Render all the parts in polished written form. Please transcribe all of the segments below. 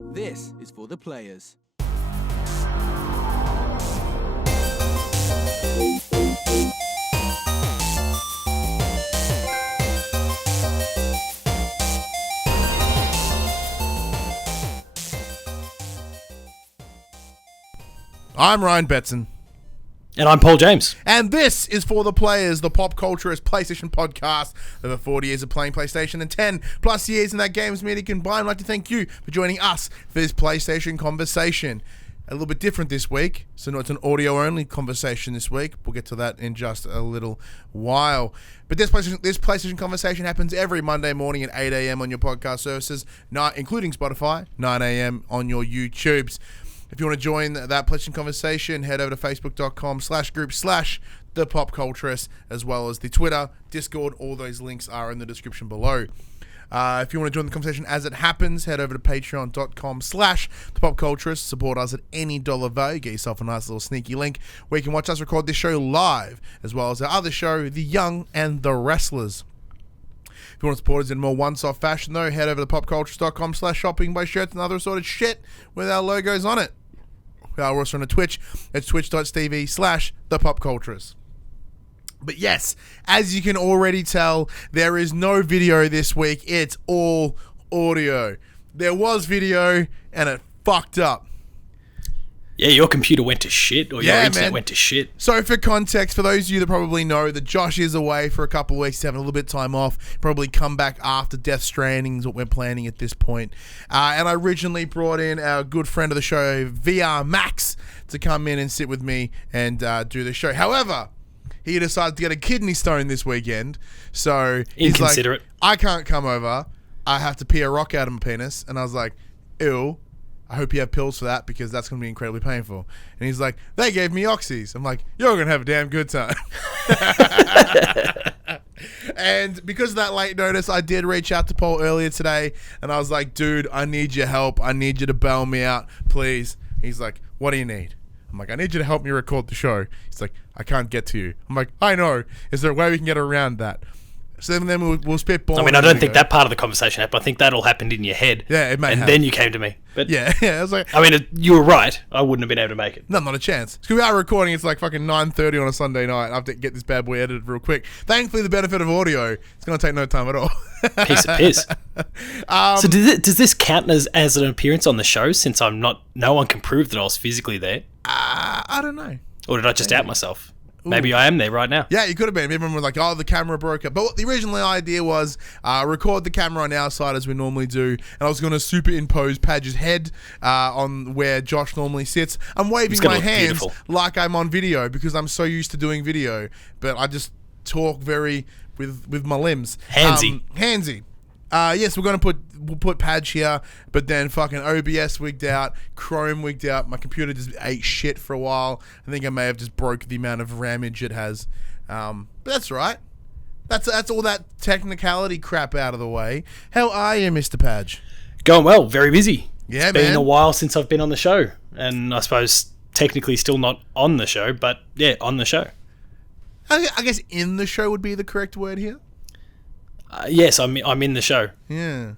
This is for the players. I'm Ryan Betson. And I'm Paul James. And this is For the Players, the PopCulturists PlayStation podcast. Over 40 years of playing PlayStation and 10 plus years in that games media combined. I'd like to thank you for joining us for this PlayStation conversation. A little bit different this week, so it's an audio-only conversation this week. We'll get to that in just a little while. But this PlayStation conversation happens every Monday morning at 8 a.m. on your podcast services, including Spotify, 9 a.m. on your YouTubes. If you want to join that PlayStation conversation, head over to facebook.com/group/the PopCulturists, as well as the Twitter, Discord. All those links are in the description below. If you want to join the conversation as it happens, head over to patreon.com/the PopCulturists. Support us at any dollar value. Get yourself a nice little sneaky link where you can watch us record this show live, as well as our other show, The Young and the Wrestlers. If you want to support us in more one-off fashion, though, head over to popculturists.com/shopping, buy shirts and other assorted shit with our logos on it. We're also on Twitch. It's twitch.tv/thepopculturists. But yes, as you can already tell, there is no video this week. It's all audio. There was video, and it fucked up. Yeah, your computer went to shit, or your internet went to shit. So for context, for those of you that probably know that Josh is away for a couple of weeks, he's having a little bit of time off, probably come back after Death Stranding is what we're planning at this point. And I originally brought in our good friend of the show, VR Max, to come in and sit with me and do the show. However, he decided to get a kidney stone this weekend, so he's like, I can't come over, I have to pee a rock out of my penis. And I was like, ew. I hope you have pills for that because that's going to be incredibly painful. And he's like, they gave me oxys. I'm like, you're going to have a damn good time. And because of that late notice, I did reach out to Paul earlier today. And I was like, dude, I need your help. I need you to bail me out, please. He's like, what do you need? I'm like, I need you to help me record the show. He's like, I can't get to you. I'm like, I know. Is there a way we can get around that? So then we'll spitball. I mean, I don't think that part of the conversation happened. I think that all happened in your head. Yeah, it may have. And then you came to me. But yeah, I was like, I mean, you were right. I wouldn't have been able to make it. No, not a chance. Because we are recording. It's like fucking 9:30 on a Sunday night. I have to get this bad boy edited real quick. Thankfully, the benefit of audio, it's going to take no time at all. Piece of piss. So does this count as an appearance on the show? Since no one can prove that I was physically there. I don't know. Or did I just out myself? Maybe I am there right now. Yeah, you could have been. Everyone was like, oh, the camera broke up. But what the original idea was, record the camera on our side as we normally do. And I was going to superimpose Padge's head on where Josh normally sits. I'm waving my hands like I'm on video because I'm so used to doing video. But I just talk very with my limbs. Handsy. Yes, we'll put Padge here, but then fucking OBS wigged out, Chrome wigged out, my computer just ate shit for a while. I think I may have just broke the amount of RAMage it has. But that's right. That's all that technicality crap out of the way. How are you, Mr. Padge? Going well, very busy. Yeah, it's been a while since I've been on the show, and I suppose technically still not on the show, but yeah, on the show. I guess in the show would be the correct word here. Yes, I'm in the show. Yeah.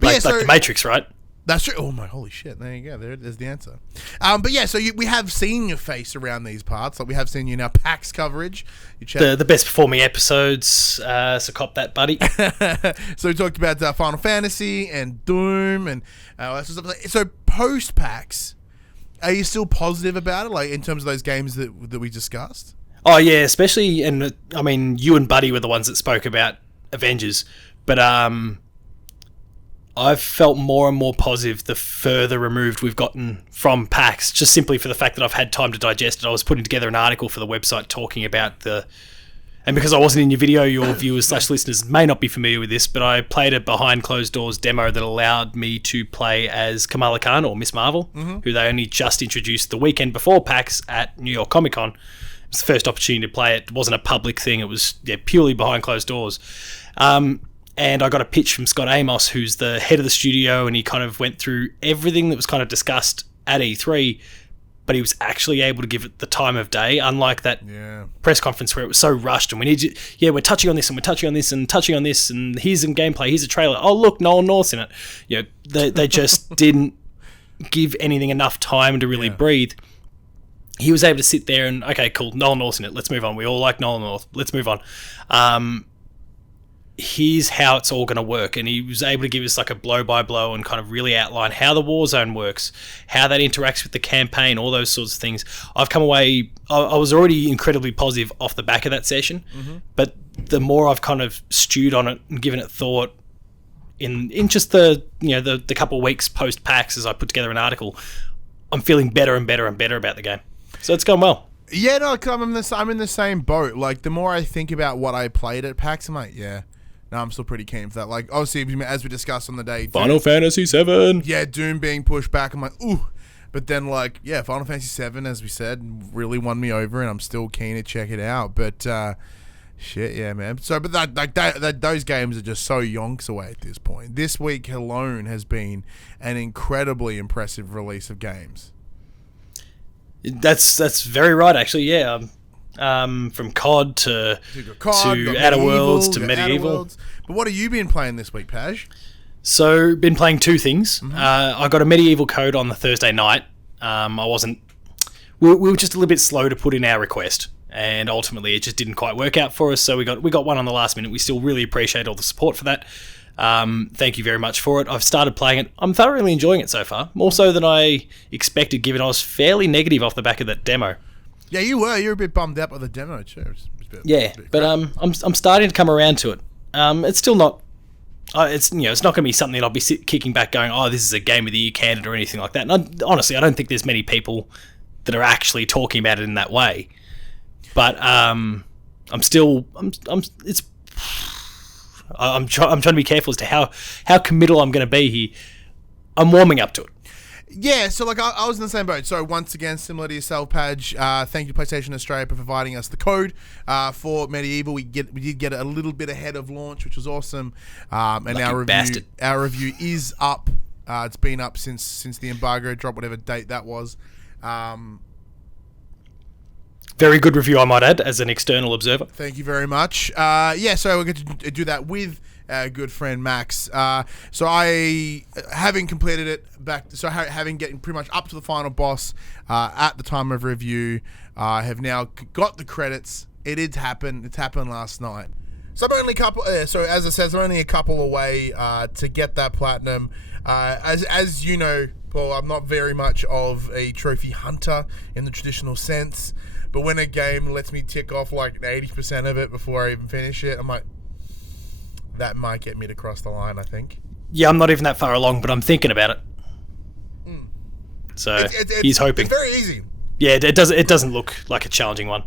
But like the Matrix, right? That's true. Oh my, holy shit. There you go. There's the answer. But yeah, so we have seen your face around these parts. Like we have seen you in our PAX coverage. The best performing episodes, so cop that, buddy. So we talked about Final Fantasy and Doom and that sort of stuff. So post PAX, are you still positive about it? Like in terms of those games that we discussed? Oh yeah, especially, and I mean, you and Buddy were the ones that spoke about Avengers, but I've felt more and more positive the further removed we've gotten from PAX, just simply for the fact that I've had time to digest it. I was putting together an article for the website talking about and because I wasn't in your video, your viewers / listeners may not be familiar with this, but I played a behind closed doors demo that allowed me to play as Kamala Khan, or Miss Marvel, who they only just introduced the weekend before PAX at New York Comic Con. It was the first opportunity to play it. It wasn't a public thing. It was purely behind closed doors. And I got a pitch from Scott Amos, who's the head of the studio, and he kind of went through everything that was kind of discussed at E3, but he was actually able to give it the time of day, unlike that press conference where it was so rushed and we need to, we're touching on this and we're touching on this and touching on this and here's some gameplay, here's a trailer. Oh, look, Nolan North's in it. They just didn't give anything enough time to really breathe. He was able to sit there and, okay, cool, Nolan North's in it. Let's move on. We all like Nolan North. Let's move on. Here's how it's all going to work. And he was able to give us like a blow-by-blow and kind of really outline how the Warzone works, how that interacts with the campaign, all those sorts of things. I've come away... I was already incredibly positive off the back of that session, but the more I've kind of stewed on it and given it thought in just the couple of weeks post-PAX as I put together an article, I'm feeling better and better and better about the game. So it's gone well. Yeah, no, I'm in the same boat. Like, the more I think about what I played at PAX, I'm like, I'm still pretty keen for that. Like, obviously, as we discussed on the day, Final Fantasy VII. Yeah, Doom being pushed back. I'm like, ooh. But then, like, Final Fantasy VII, as we said, really won me over, and I'm still keen to check it out. But, shit, yeah, man. So, but those games are just so yonks away at this point. This week alone has been an incredibly impressive release of games. That's very right, actually. Yeah, from COD to Outer Worlds to MediEvil. But what have you been playing this week, Paj? So, been playing two things. I got a MediEvil code on the Thursday night. We were just a little bit slow to put in our request, and ultimately it just didn't quite work out for us. So we got one on the last minute. We still really appreciate all the support for that. Thank you very much for it. I've started playing it. I'm thoroughly enjoying it so far, more so than I expected, given I was fairly negative off the back of that demo. Yeah, you were. You were a bit bummed out by the demo too. But I'm starting to come around to it. It's still not. It's not going to be something that I'll be kicking back, going, "Oh, this is a game of the year candidate" or anything like that. And honestly, I don't think there's many people that are actually talking about it in that way. But I'm trying to be careful as to how committal I'm going to be here. I'm warming up to it. Yeah, so like I was in the same boat. So once again, similar to yourself, Paj, thank you PlayStation Australia for providing us the code for MediEvil. We did get it a little bit ahead of launch, which was awesome. And our review is up. It's been up since the embargo dropped, whatever date that was. Very good review, I might add, as an external observer. Thank you very much. So we're going to do that with our good friend Max. So I, having completed it having getting pretty much up to the final boss at the time of review, have now got the credits. It did happen. It happened last night. So I'm only as I said, I'm only a couple away to get that platinum. As you know, Paul, I'm not very much of a trophy hunter in the traditional sense. But when a game lets me tick off like 80% of it before I even finish it, I'm like, that might get me to cross the line, I think. Yeah, I'm not even that far along, but I'm thinking about it. So he's hoping. It's very easy. Yeah, it doesn't look like a challenging one.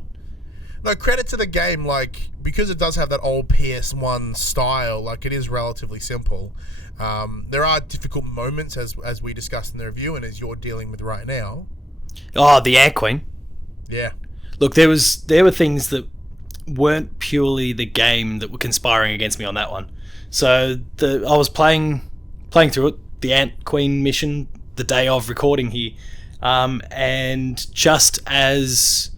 No, credit to the game, like, because it does have that old PS1 style, like, it is relatively simple. There are difficult moments, as we discussed in the review, and as you're dealing with right now. Oh, the Ant Queen. Yeah. Look, there were things that weren't purely the game that were conspiring against me on that one. So I was playing through it, the Ant Queen mission, the day of recording here, and just as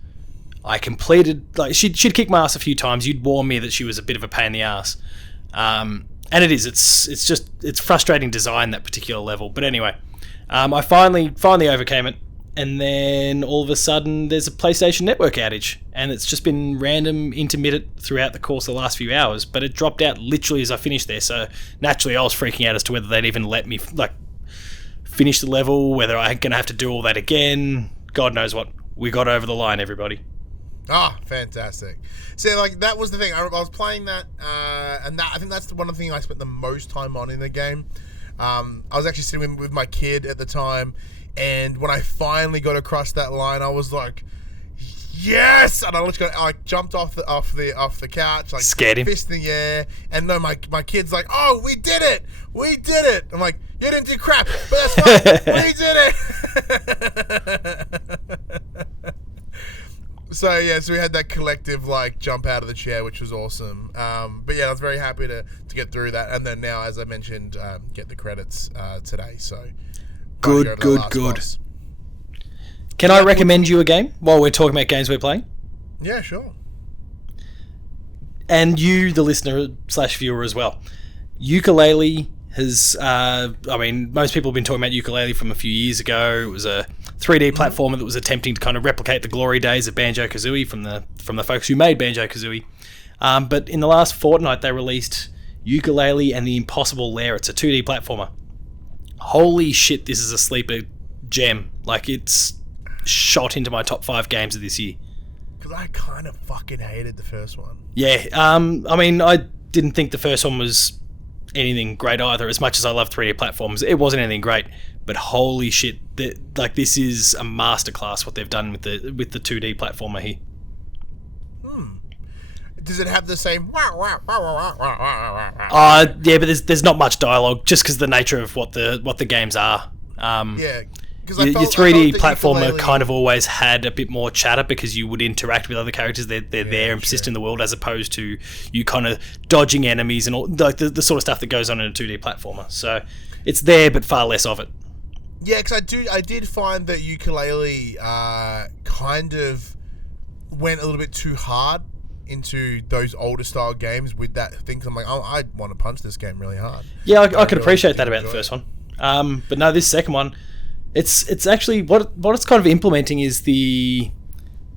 I completed, like she'd kick my ass a few times. You'd warn me that she was a bit of a pain in the ass, and it is. It's frustrating design, that particular level. But anyway, I finally overcame it. And then all of a sudden there's a PlayStation Network outage, and it's just been random, intermittent throughout the course of the last few hours, but it dropped out literally as I finished there. So naturally I was freaking out as to whether they'd even let me finish the level, whether I'm going to have to do all that again. God knows what. We got over the line, everybody. Ah, fantastic. So like that was the thing. I was playing that, and I think that's one of the things I spent the most time on in the game. I was actually sitting with my kid at the time. And when I finally got across that line, I was like, "Yes!" And I jumped off the couch, like scared him, fist in the air. And no, my kid's like, "Oh, we did it!" I'm like, "You didn't do crap, but that's fine. We did it!" So we had that collective like jump out of the chair, which was awesome. But yeah, I was very happy to get through that, and then now, as I mentioned, get the credits today. So. Good. Can't Can I recommend you a game while we're talking about games we're playing? Yeah, sure. And you, the listener / viewer as well. Yooka has, most people have been talking about Yooka from a few years ago. It was a 3D platformer that was attempting to kind of replicate the glory days of Banjo-Kazooie from the folks who made Banjo-Kazooie. But in the last fortnight, they released Yooka and the Impossible Lair. It's a 2D platformer. Holy shit, this is a sleeper gem. Like, it's shot into my top 5 games of this year. Because I kind of fucking hated the first one. Yeah, I didn't think the first one was anything great either. As much as I love 3D platforms, it wasn't anything great. But holy shit, this is a masterclass what they've done with the 2D platformer here. Does it have the same? Yeah, but there's not much dialogue, just because the nature of what the games are. Yeah. Your 3D platformer kind of always had a bit more chatter because you would interact with other characters. They're there and persist in the world, as opposed to you kind of dodging enemies and all like the sort of stuff that goes on in a 2D platformer. So it's there, but far less of it. Yeah, because I did find that Yooka kind of went a little bit too hard into those older style games with that thing. 'Cause I'm like, oh, I want to punch this game really hard. Yeah, I could appreciate that about the first one. But no, this second one, it's actually what it's kind of implementing is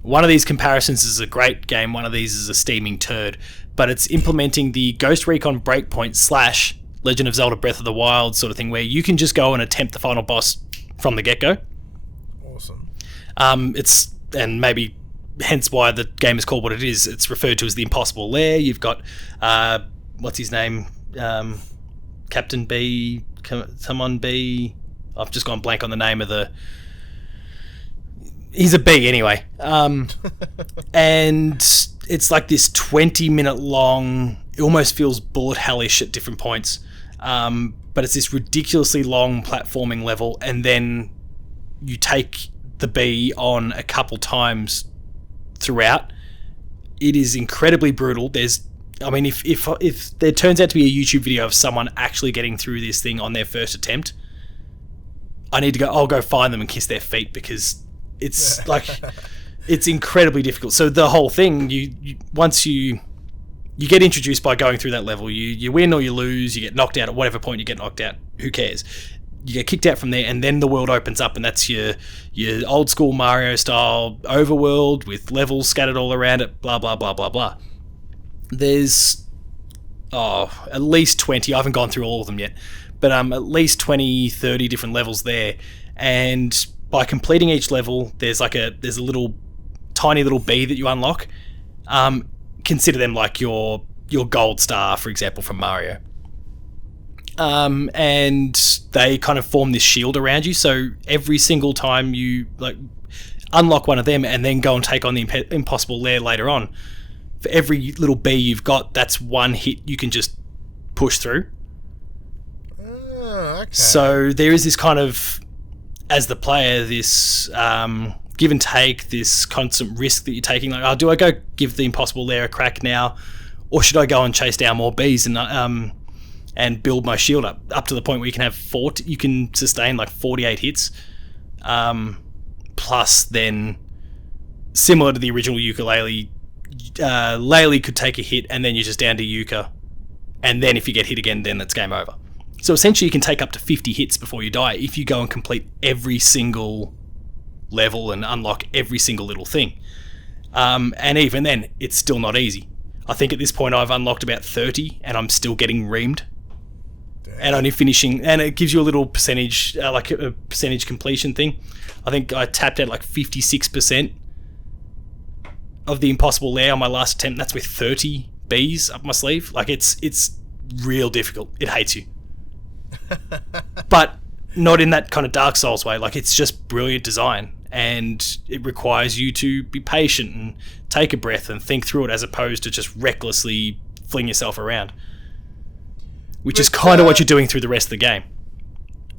one of these comparisons is a great game, one of these is a steaming turd, but it's implementing the Ghost Recon Breakpoint / Legend of Zelda Breath of the Wild sort of thing, where you can just go and attempt the final boss from the get-go. Awesome. And maybe hence why the game is called what it is. It's referred to as the Impossible Lair. You've got what's his name, Captain B, someone B. I've just gone blank on the name of the. He's a bee anyway, and it's like this 20-minute long. It almost feels bullet hellish at different points, but it's this ridiculously long platforming level, and then you take the bee on a couple times throughout. It is incredibly brutal. If there turns out to be a YouTube video of someone actually getting through this thing on their first attempt, I'll go find them and kiss their feet, because it's like it's incredibly difficult. So the whole thing, once you get introduced by going through that level, you win or you lose, you get knocked out at whatever point you get knocked out, who cares? You get kicked out from there, and then the world opens up, and that's your old school Mario style overworld with levels scattered all around it, blah blah blah blah blah. There's at least 20. I haven't gone through all of them yet, but at least 20, 30 different levels there. And by completing each level, there's a little tiny little bee that you unlock. Consider them like your gold star, for example, from Mario. And they kind of form this shield around you. So every single time you unlock one of them and then go and take on the Impossible Lair later on, for every little bee you've got, that's one hit you can just push through. Okay. So there is this kind of, as the player, this give and take, this constant risk that you're taking. Like, do I go give the Impossible Lair a crack now, or should I go and chase down more bees and build my shield up to the point where you can have you can sustain like 48 hits, plus then, similar to the original Yooka-Laylee, Laylee could take a hit and then you're just down to Yooka, and then if you get hit again, then that's game over. So essentially you can take up to 50 hits before you die if you go and complete every single level and unlock every single little thing. And even then, it's still not easy. I think at this point I've unlocked about 30 and I'm still getting reamed. Damn. And only finishing, and it gives you a little percentage, like a percentage completion thing. I think I tapped out like 56% of the Impossible Lair on my last attempt. That's with 30 bees up my sleeve. Like, it's real difficult. It hates you. But not in that kind of Dark Souls way. Like, it's just brilliant design, and it requires you to be patient and take a breath and think through it, as opposed to just recklessly fling yourself around, which is kind of what you're doing through the rest of the game.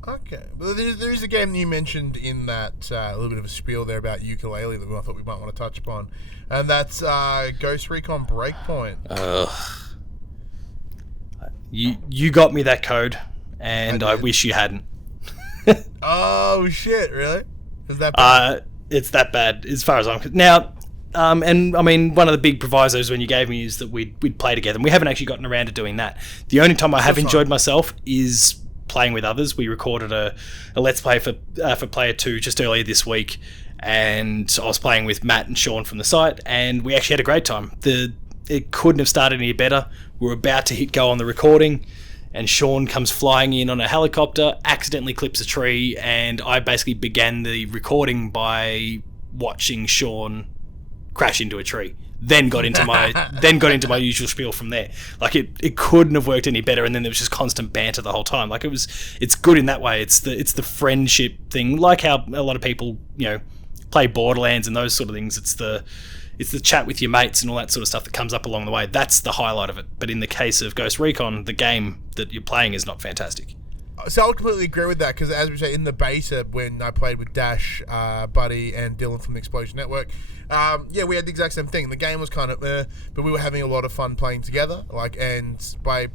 Okay. Well, there is a game you mentioned in that little bit of a spiel there about Yooka-Laylee that I thought we might want to touch upon, and that's Ghost Recon Breakpoint. You got me that code, and I wish you hadn't. Oh shit! Really? Is that bad? It's that bad as far as I'm concerned. Now, and I mean, one of the big provisos when you gave me is that we'd play together, and we haven't actually gotten around to doing that. The only time I have enjoyed myself is playing with others. We recorded a Let's Play for Player 2 just earlier this week, and I was playing with Matt and Sean from the site, and we actually had a great time. It couldn't have started any better. We were about to hit go on the recording, and Sean comes flying in on a helicopter, accidentally clips a tree, and I basically began the recording by watching Sean crash into a tree. Then got into my usual spiel from there. Like it couldn't have worked any better, and then there was just constant banter the whole time. Like it's good in that way. It's the friendship thing, like how a lot of people play Borderlands and those sort of things. It's the chat with your mates and all that sort of stuff that comes up along the way. That's the highlight of it. But in the case of Ghost Recon, the game that you're playing is not fantastic. So I completely agree with that, because as we say, in the beta, when I played with Dash, Buddy, and Dylan from the Explosion Network, we had the exact same thing. The game was kind of but we were having a lot of fun playing together. And by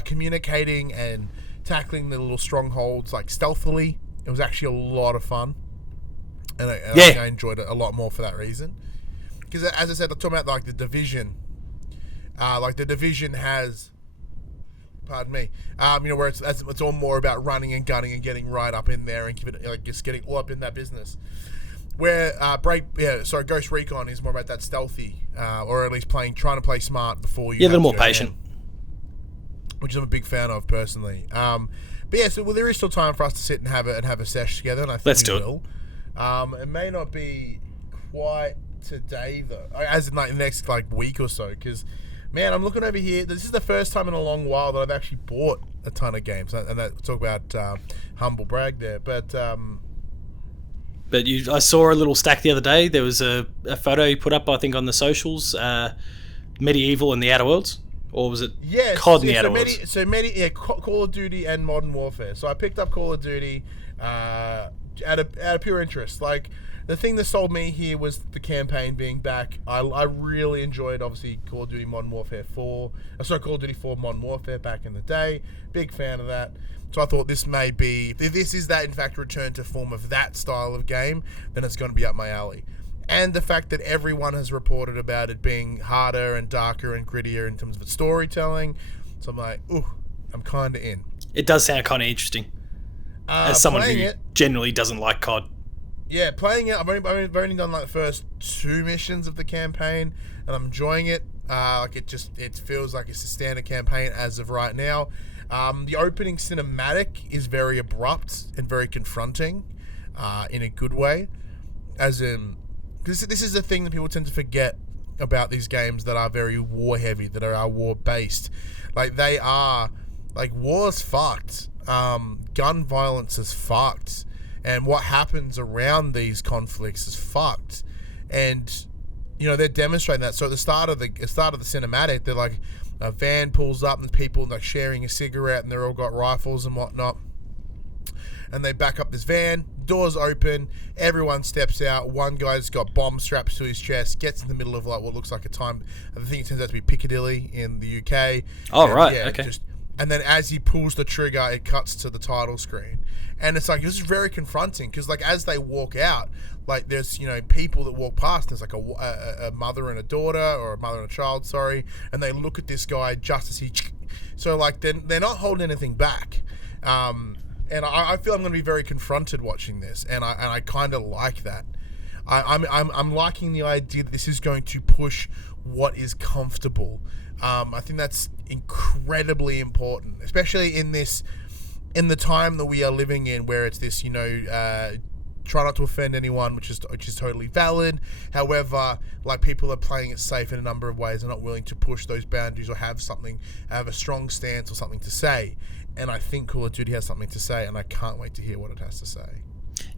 communicating and tackling the little strongholds stealthily, it was actually a lot of fun. And I enjoyed it a lot more for that reason. Because as I said, I'm talking about the Division. The Division has, pardon me, where it's all more about running and gunning and getting right up in there and just getting all up in that business. Where Ghost Recon is more about that stealthy, or at least trying to play smart before you. Yeah, a little more patient. Which I'm a big fan of personally. But yeah, so there is still time for us to sit and have a sesh together, and I think we will. It may not be quite today though, as in the next week or so, because man, I'm looking over here. This is the first time in a long while that I've actually bought a ton of games, and that talk about humble brag there. But I saw a little stack the other day. There was a photo you put up, I think, on the socials. MediEvil and the Outer Worlds, or was it COD and the Outer Worlds? Call of Duty and Modern Warfare. So I picked up Call of Duty out of pure interest. The thing that sold me here was the campaign being back. I really enjoyed, obviously, Call of Duty Modern Warfare 4. Call of Duty 4 Modern Warfare back in the day. Big fan of that. So I thought this may be, if this is that, in fact, return to form of that style of game, then it's going to be up my alley. And the fact that everyone has reported about it being harder and darker and grittier in terms of its storytelling. So I'm like, ooh, I'm kind of in. It does sound kind of interesting. As someone who generally doesn't like COD. Yeah, playing it, I've only done the first 2 missions of the campaign, and I'm enjoying it. It feels like it's a standard campaign as of right now. The opening cinematic is very abrupt and very confronting, in a good way. As in, because this is the thing that people tend to forget about these games that are very war heavy, that are war based. They are, war's fucked. Gun violence is fucked. And what happens around these conflicts is fucked. And, they're demonstrating that. So at the start of the cinematic, they're a van pulls up and people sharing a cigarette, and they're all got rifles and whatnot. And they back up this van, doors open, everyone steps out. One guy's got bomb straps to his chest, gets in the middle of what looks like a time. I think it turns out to be Piccadilly in the UK. Oh, and, right, okay. And then as he pulls the trigger, it cuts to the title screen. And it's this is very confronting, because as they walk out, there's people that walk past, and there's a mother and a daughter, or a mother and a child, sorry, and they look at this guy just as he, so they're not holding anything back. And I feel I'm going to be very confronted watching this, and I kind of like that. I'm liking the idea that this is going to push what is comfortable. I think that's incredibly important, especially in the time that we are living in, where it's this, try not to offend anyone, which is totally valid. However, people are playing it safe in a number of ways and not willing to push those boundaries or have a strong stance or something to say. And I think Call of Duty has something to say, and I can't wait to hear what it has to say.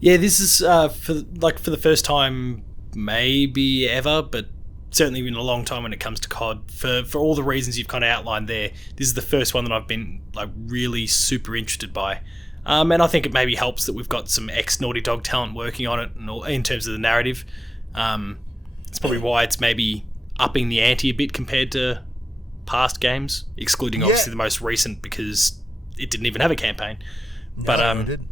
Yeah, this is for the first time maybe ever, but certainly in a long time when it comes to COD, for all the reasons you've kind of outlined there. This is the first one that I've been really super interested by. And I think it maybe helps that we've got some ex-Naughty Dog talent working on it in terms of the narrative. It's probably why it's maybe upping the ante a bit compared to past games, excluding obviously the most recent, because it didn't even have a campaign. But it didn't.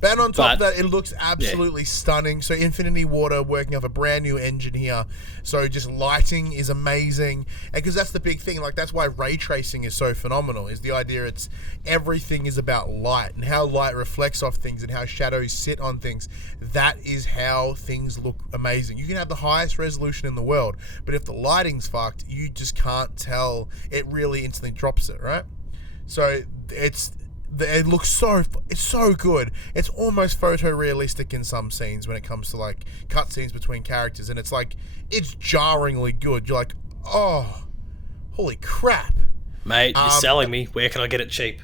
But on top of that, it looks absolutely stunning. So Infinity Water working off a brand new engine here. So just lighting is amazing. And because that's the big thing. Like, that's why ray tracing is so phenomenal, is the idea it's everything is about light and how light reflects off things and how shadows sit on things. That is how things look amazing. You can have the highest resolution in the world, but if the lighting's fucked, you just can't tell. It really instantly drops it, right? So it looks it's so good. It's almost photorealistic in some scenes when it comes to like cutscenes between characters, and it's like it's jarringly good. You're like, oh, holy crap, mate! You're selling me. Where can I get it cheap?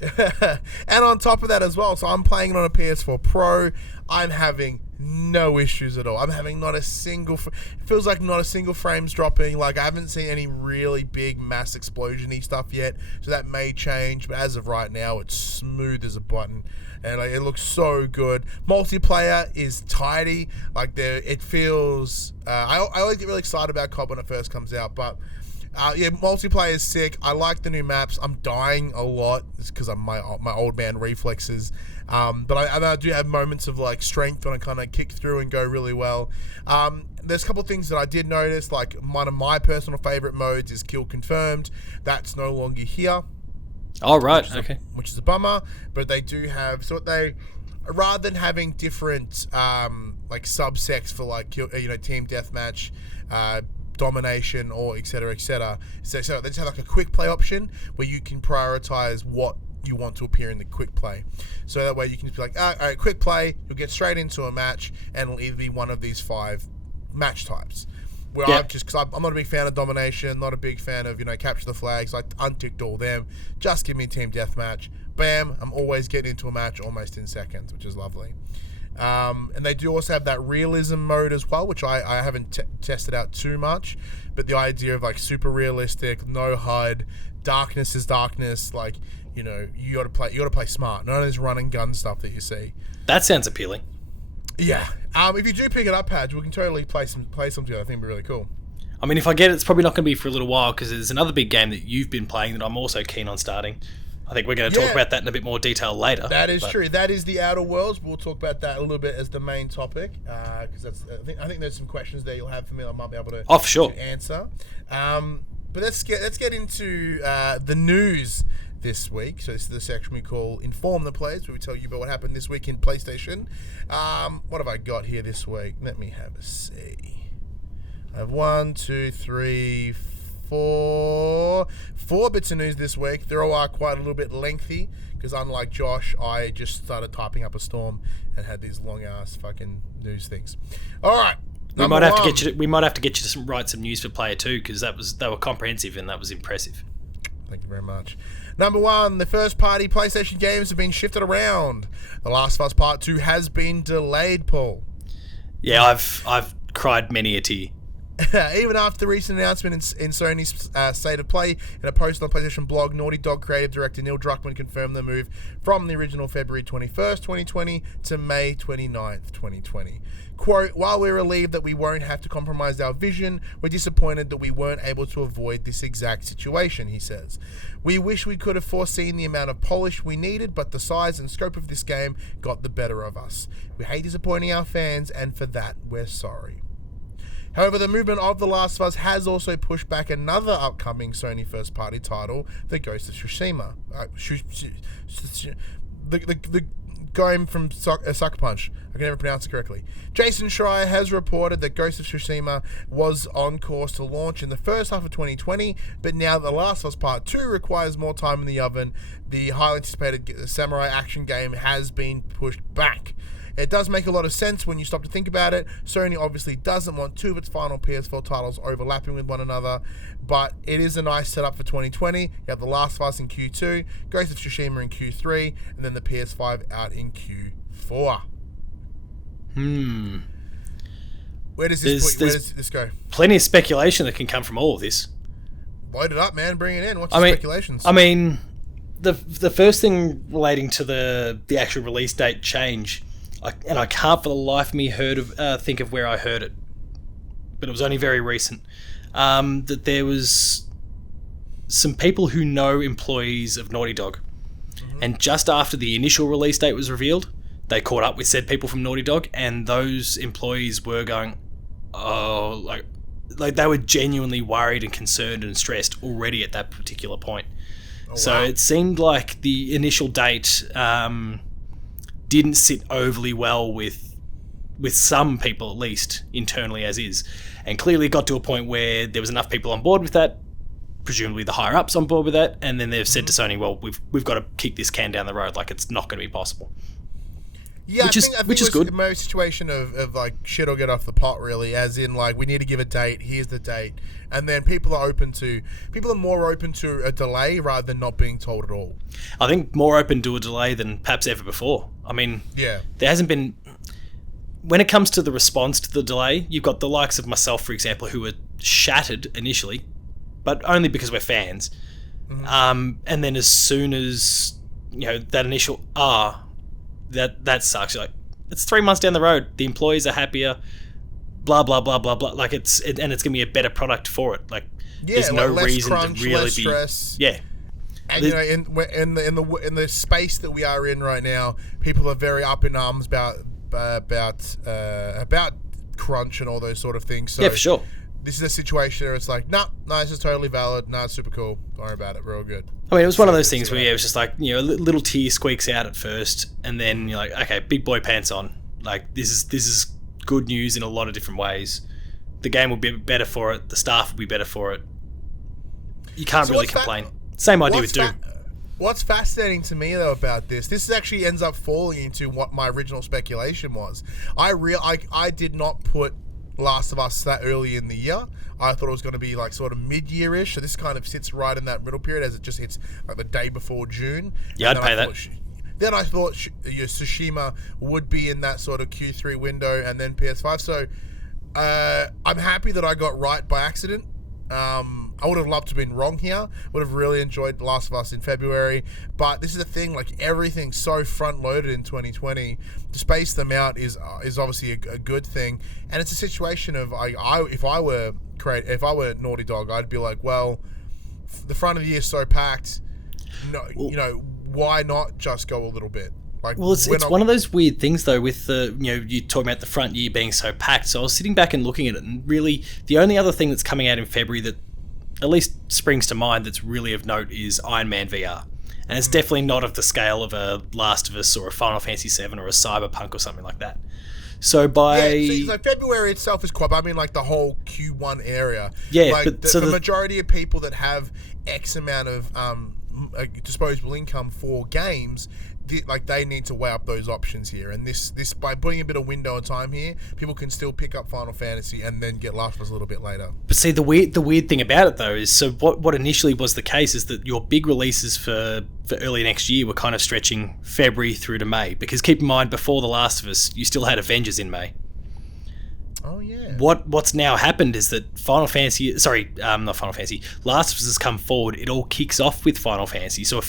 And on top of that as well, so I'm playing it on a PS4 Pro. I'm having no issues at all. I'm having not a single... It feels like not a single frame's dropping. Like, I haven't seen any really big mass explosion-y stuff yet, so that may change. But as of right now, it's smooth as a button. And like, it looks so good. Multiplayer is tidy. Like, it feels... I always get really excited about COD when it first comes out, but... yeah, multiplayer is sick. I like the new maps. I'm dying a lot. It's because I'm my old man reflexes. But I do have moments of like strength when I kind of kick through and go really well. There's a couple of things that I did notice. Like, one of my personal favorite modes is Kill Confirmed. That's no longer here. Oh, right. Okay. Which is a bummer. But they do have... So they... Rather than having different like subsects for like team deathmatch, domination, or etc. So they just have like a quick play option where you can prioritize what you want to appear in the quick play. So that way you can just be like, all right, quick play, you'll get straight into a match, and it'll either be one of these 5 match types. Where because I'm not a big fan of domination, not a big fan of capture the flags. Like, unticked all them. Just give me team deathmatch. Bam! I'm always getting into a match almost in seconds, which is lovely. And they do also have that realism mode as well, which I haven't tested out too much. But the idea of like super realistic, no HUD, darkness is darkness. Like, you gotta play smart. None of this run and gun stuff that you see. That sounds appealing. Yeah. If you do pick it up, Padge, we can totally play some together. I think it'd be really cool. I mean, if I get it, it's probably not going to be for a little while, because there's another big game that you've been playing that I'm also keen on starting. I think we're going to talk about that in a bit more detail later. That is true. That is the Outer Worlds. We'll talk about that a little bit as the main topic, because I think there's some questions there you'll have for me I might be able to, for sure, to answer. But let's get into the news this week. So this is the section we call Inform the Players, where we tell you about what happened this week in PlayStation. What have I got here this week? Let me have a see. I have 1, 2, 3, 4 bits of news this week. They're all quite a little bit lengthy, because unlike Josh, I just started typing up a storm and had these long ass fucking news things. All right. We might have to get you to write some news for Player 2, because they were comprehensive and that was impressive. Thank you very much. Number 1, the first-party PlayStation games have been shifted around. The Last of Us Part 2 has been delayed, Paul. Yeah, I've cried many a tear. Even after the recent announcement in Sony's State of Play, in a post on the PlayStation blog, Naughty Dog creative director Neil Druckmann confirmed the move from the original February 21st, 2020 to May 29th, 2020. Quote, while we're relieved that we won't have to compromise our vision, we're disappointed that we weren't able to avoid this exact situation, he says. We wish we could have foreseen the amount of polish we needed, but the size and scope of this game got the better of us. We hate disappointing our fans, and for that, we're sorry. However, the movement of The Last of Us has also pushed back another upcoming Sony first-party title, The Ghost of Tsushima. The game from Sucker Punch. I can never pronounce it correctly. Jason Schreier has reported that Ghost of Tsushima was on course to launch in the first half of 2020, but now The Last of Us Part 2 requires more time in the oven. The highly anticipated samurai action game has been pushed back. It does make a lot of sense when you stop to think about it. Sony obviously doesn't want 2 of its final PS4 titles overlapping with one another, but it is a nice setup for 2020. You have The Last of Us in Q2, Ghost of Tsushima in Q3, and then the PS5 out in Q4. Where does this go? Plenty of speculation that can come from all of this. Load it up, man. Bring it in. What's the speculations? I mean, the first thing relating to the actual release date change, I can't for the life of me think of where I heard it, but it was only very recent, that there was some people who know employees of Naughty Dog, and just after the initial release date was revealed, they caught up with said people from Naughty Dog, and those employees were going, oh, like they were genuinely worried and concerned and stressed already at that particular point. Oh, so wow. It seemed like the initial date didn't sit overly well with some people, at least internally as is, and clearly got to a point where there was enough people on board with that, presumably the higher ups on board with that, and then they've said to Sony, well, we've got to kick this can down the road, like it's not going to be possible. Yeah, I think is good. My situation of like shit or get off the pot, really, as in like we need to give a date. Here's the date, and then people are more open to a delay rather than not being told at all. I think more open to a delay than perhaps ever before. I mean, yeah, there hasn't been. When it comes to the response to the delay, you've got the likes of myself, for example, who were shattered initially, but only because we're fans. Mm-hmm. And then as soon as that initial that sucks. You're like, it's 3 months down the road. The employees are happier. Blah blah blah blah blah. Like it's gonna be a better product for it. Like there's no reason crunch, to really less stress. Yeah. And in the space that we are in right now, people are very up in arms about crunch and all those sort of things. So yeah, for sure. This is a situation where it's like, no, this is totally valid. No, it's super cool. Don't worry about it. Real good. I mean, it was one of those things where it was just like, a little tear squeaks out at first, and then you're like, okay, big boy pants on. Like this is good news in a lot of different ways. The game will be better for it. The staff will be better for it. You can't really complain. Same idea with Doom. What's fascinating to me though about this actually ends up falling into what my original speculation was. I did not put Last of Us that early in the year. I thought it was going to be like sort of mid-year-ish, so this kind of sits right in that middle period as it just hits like the day before June. Yeah, I'd pay that. Then I thought Tsushima would be in that sort of Q3 window, and then PS5. So I'm happy that I got right by accident. I would have loved to have been wrong here. Would have really enjoyed The Last of Us in February. But this is the thing, like everything's so front-loaded in 2020. To space them out is obviously a good thing. And it's a situation of if I were Naughty Dog, I'd be like, well, the front of the year is so packed. No, why not just go a little bit? Like, well, it's one of those weird things though. With the you talking about the front year being so packed. So I was sitting back and looking at it, and really the only other thing that's coming out in February that at least springs to mind that's really of note is Iron Man VR. And it's definitely not of the scale of a Last of Us or a Final Fantasy VII or a Cyberpunk or something like that. So so February itself is quite, I mean, like the whole Q1 area. Yeah, like but the majority of people that have X amount of disposable income for games, like they need to weigh up those options here. And this by putting a bit of window of time here, people can still pick up Final Fantasy and then get Last of Us a little bit later. But see, the weird thing about it though is, so what initially was the case is that your big releases for early next year were kind of stretching February through to May, because keep in mind, before The Last of Us, you still had Avengers in May. Oh yeah. What's now happened is that Last of Us has come forward. It all kicks off with Final Fantasy. So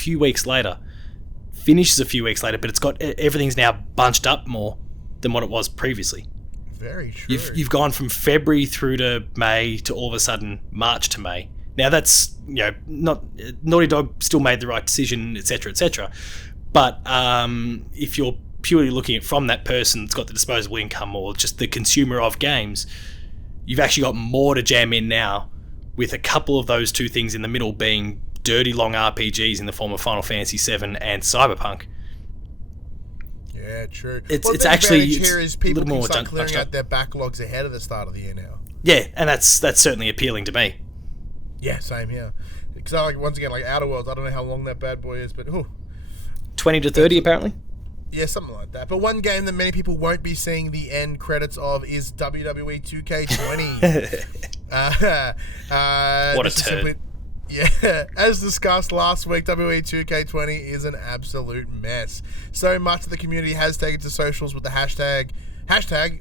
finishes a few weeks later, but it's got everything's now bunched up more than what it was previously. Very true. You've gone from February through to May to all of a sudden March to May. Now that's not Naughty Dog still made the right decision, etc. But if you're purely looking at from that person that's got the disposable income or just the consumer of games, you've actually got more to jam in now, with a couple of those two things in the middle being dirty long RPGs in the form of Final Fantasy VII and Cyberpunk. Yeah, true. It's actually here is people can start clearing out their backlogs ahead of the start of the year now. Yeah, and that's certainly appealing to me. Yeah, same here. Because once again, like Outer Worlds, I don't know how long that bad boy is, but 20 to 30 apparently. Yeah, something like that. But one game that many people won't be seeing the end credits of is WWE 2K20. What a turd. Yeah, as discussed last week, WWE 2K20 is an absolute mess. So much that the community has taken to socials with the hashtag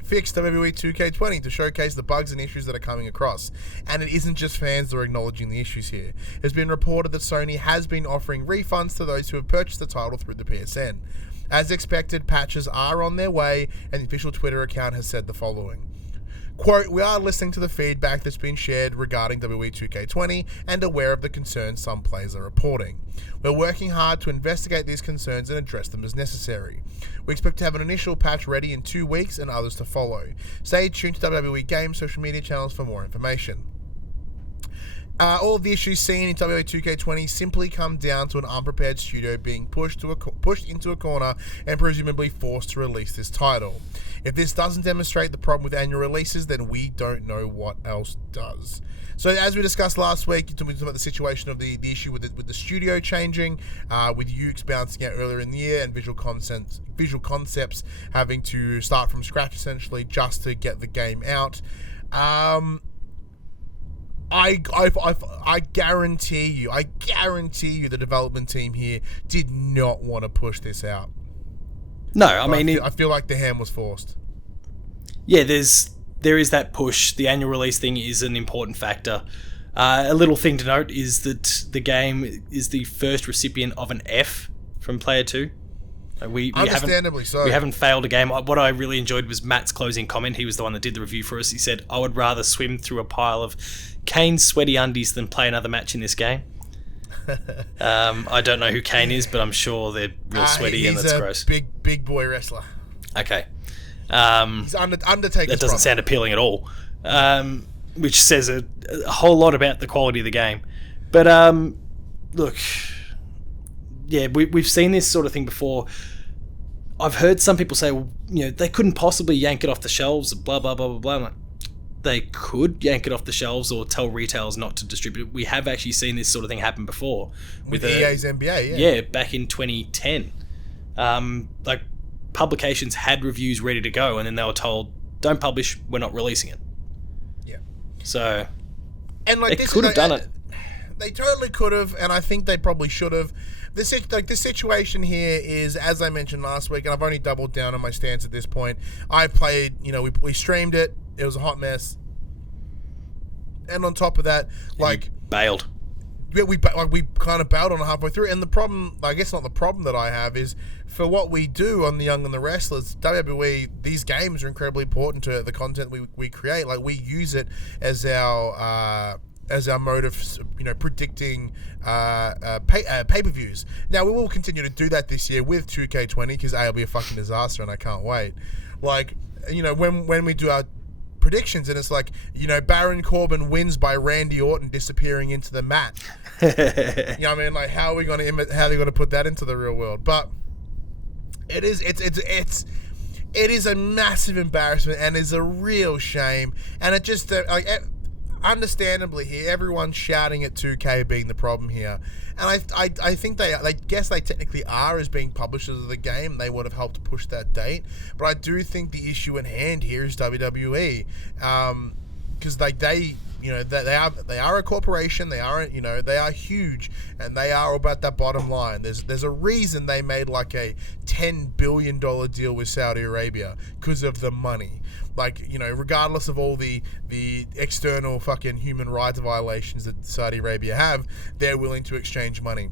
fix WWE 2K20 to showcase the bugs and issues that are coming across. And it isn't just fans that are acknowledging the issues here. It's been reported that Sony has been offering refunds to those who have purchased the title through the PSN. As expected, patches are on their way, and the official Twitter account has said the following. Quote, "We are listening to the feedback that's been shared regarding WWE 2K20 and aware of the concerns some players are reporting. We're working hard to investigate these concerns and address them as necessary. We expect to have an initial patch ready in 2 weeks and others to follow. Stay tuned to WWE Games social media channels for more information." All of the issues seen in WWE 2K20 simply come down to an unprepared studio being pushed into a corner and presumably forced to release this title. If this doesn't demonstrate the problem with annual releases, then we don't know what else does. So as we discussed last week, we talked about the situation of the issue with the studio changing, with Yooka bouncing out earlier in the year, and Visual Concepts having to start from scratch essentially just to get the game out. I guarantee you the development team here did not want to push this out. No, I feel like the hand was forced. Yeah, there is that push. The annual release thing is an important factor. A little thing to note is that the game is the first recipient of an F from Player 2. Understandably so. We haven't failed a game. What I really enjoyed was Matt's closing comment. He was the one that did the review for us. He said, "I would rather swim through a pile of Kane's sweaty undies than play another match in this game." I don't know who Kane is, but I'm sure they're real sweaty and that's gross. He's a big boy wrestler. Okay. He's Undertaker's that doesn't sound appealing at all, which says a whole lot about the quality of the game. But look, yeah, we've seen this sort of thing before. I've heard some people say, well, they couldn't possibly yank it off the shelves, blah, blah, blah, blah, blah. I'm like, they could yank it off the shelves or tell retailers not to distribute it. We have actually seen this sort of thing happen before. With EA's NBA, Yeah, back in 2010. Like, publications had reviews ready to go, and then they were told, don't publish, we're not releasing it. Yeah. So, and they could have done it. They totally could have, and I think they probably should have. The situation here is, as I mentioned last week, and I've only doubled down on my stance at this point. I played, we streamed it. It was a hot mess. And on top of that, you bailed. Yeah, we kind of bailed on it halfway through. And the problem, I guess not the problem that I have, is for what we do on The Young and the Restless, WWE, these games are incredibly important to the content we create. Like, we use it as our mode of predicting pay-per-views. Now, we will continue to do that this year with 2K20 because it'll be a fucking disaster and I can't wait. Like, when we do our predictions and it's like, Baron Corbin wins by Randy Orton disappearing into the mat. You know what I mean? Like, how are they going to put that into the real world? But it is a massive embarrassment and is a real shame. And it just understandably here, everyone's shouting at 2K being the problem here, and I think they guess they technically are as being publishers of the game. They would have helped push that date, but I do think the issue in hand here is WWE, because they are a corporation. They are huge, and they are about that bottom line. There's a reason they made like a $10 billion deal with Saudi Arabia because of the money. Like, regardless of all the external fucking human rights violations that Saudi Arabia have, they're willing to exchange money.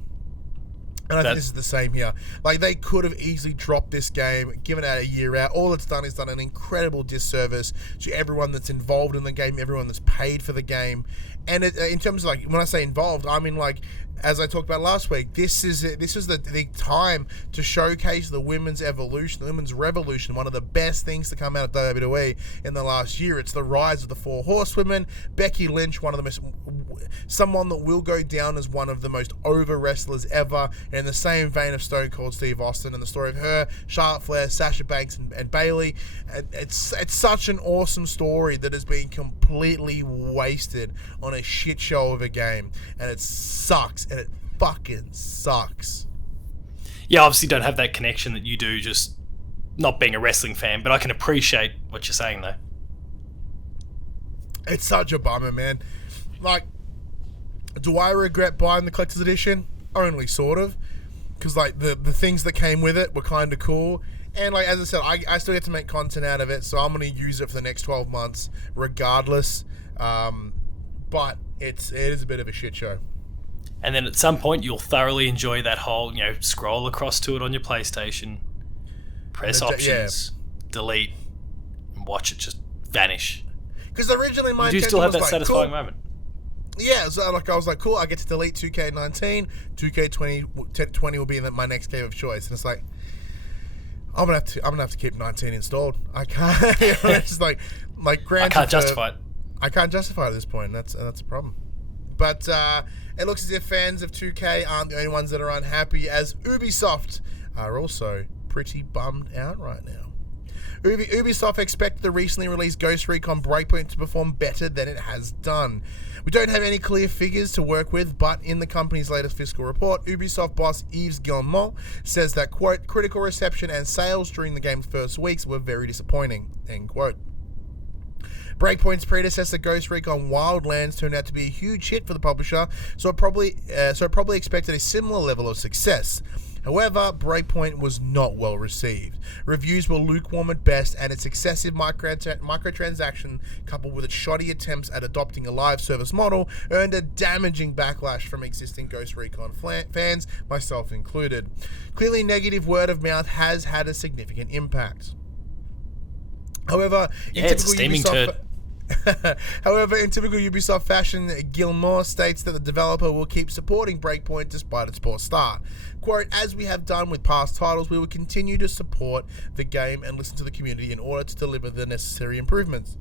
And I think this is the same here. Like, they could have easily dropped this game, given it a year out. All it's done is done an incredible disservice to everyone that's involved in the game, everyone that's paid for the game. And in terms of, like, when I say involved, I mean, like, as I talked about last week, this is the time to showcase the women's evolution, the women's revolution. One of the best things to come out of WWE in the last year. It's the rise of the 4 horsewomen. Becky Lynch, someone that will go down as one of the most over wrestlers ever. And in the same vein of Stone Cold Steve Austin and the story of her, Charlotte Flair, Sasha Banks, and Bayley. It's such an awesome story that has been completely wasted on a shit show of a game, and it sucks. And it fucking sucks. Yeah, obviously don't have that connection that you do, just not being a wrestling fan, but I can appreciate what you're saying, though. It's such a bummer, man. Like, do I regret buying the collector's edition? Only sort of. Because, like, the things that came with it were kind of cool. And, like, as I said, I still get to make content out of it, so I'm going to use it for the next 12 months regardless. But it is a bit of a shit show. And then at some point, you'll thoroughly enjoy that whole, scroll across to it on your PlayStation, press options, delete, and watch it just vanish. Because originally my You do intention still have was that like, satisfying cool. moment. Yeah, so like I was like, cool, I get to delete 2K19, 2K20 will be my next game of choice, and it's like, I'm gonna have to keep 19 installed. I can't. It's just like granted, I can't justify it. I can't justify it at this point. That's a problem. But it looks as if fans of 2K aren't the only ones that are unhappy, as Ubisoft are also pretty bummed out right now. Ubisoft expect the recently released Ghost Recon Breakpoint to perform better than it has done. We don't have any clear figures to work with, but in the company's latest fiscal report, Ubisoft boss Yves Guillemot says that, quote, critical reception and sales during the game's first weeks were very disappointing, end quote. Breakpoint's predecessor, Ghost Recon Wildlands, turned out to be a huge hit for the publisher, so it probably expected a similar level of success. However, Breakpoint was not well received. Reviews were lukewarm at best, and its excessive microtransaction, coupled with its shoddy attempts at adopting a live service model, earned a damaging backlash from existing Ghost Recon fans, myself included. Clearly, negative word of mouth has had a significant impact. However, it's a steaming turd. However, in typical Ubisoft fashion, Guillemot states that the developer will keep supporting Breakpoint despite its poor start. Quote, as we have done with past titles, we will continue to support the game and listen to the community in order to deliver the necessary improvements.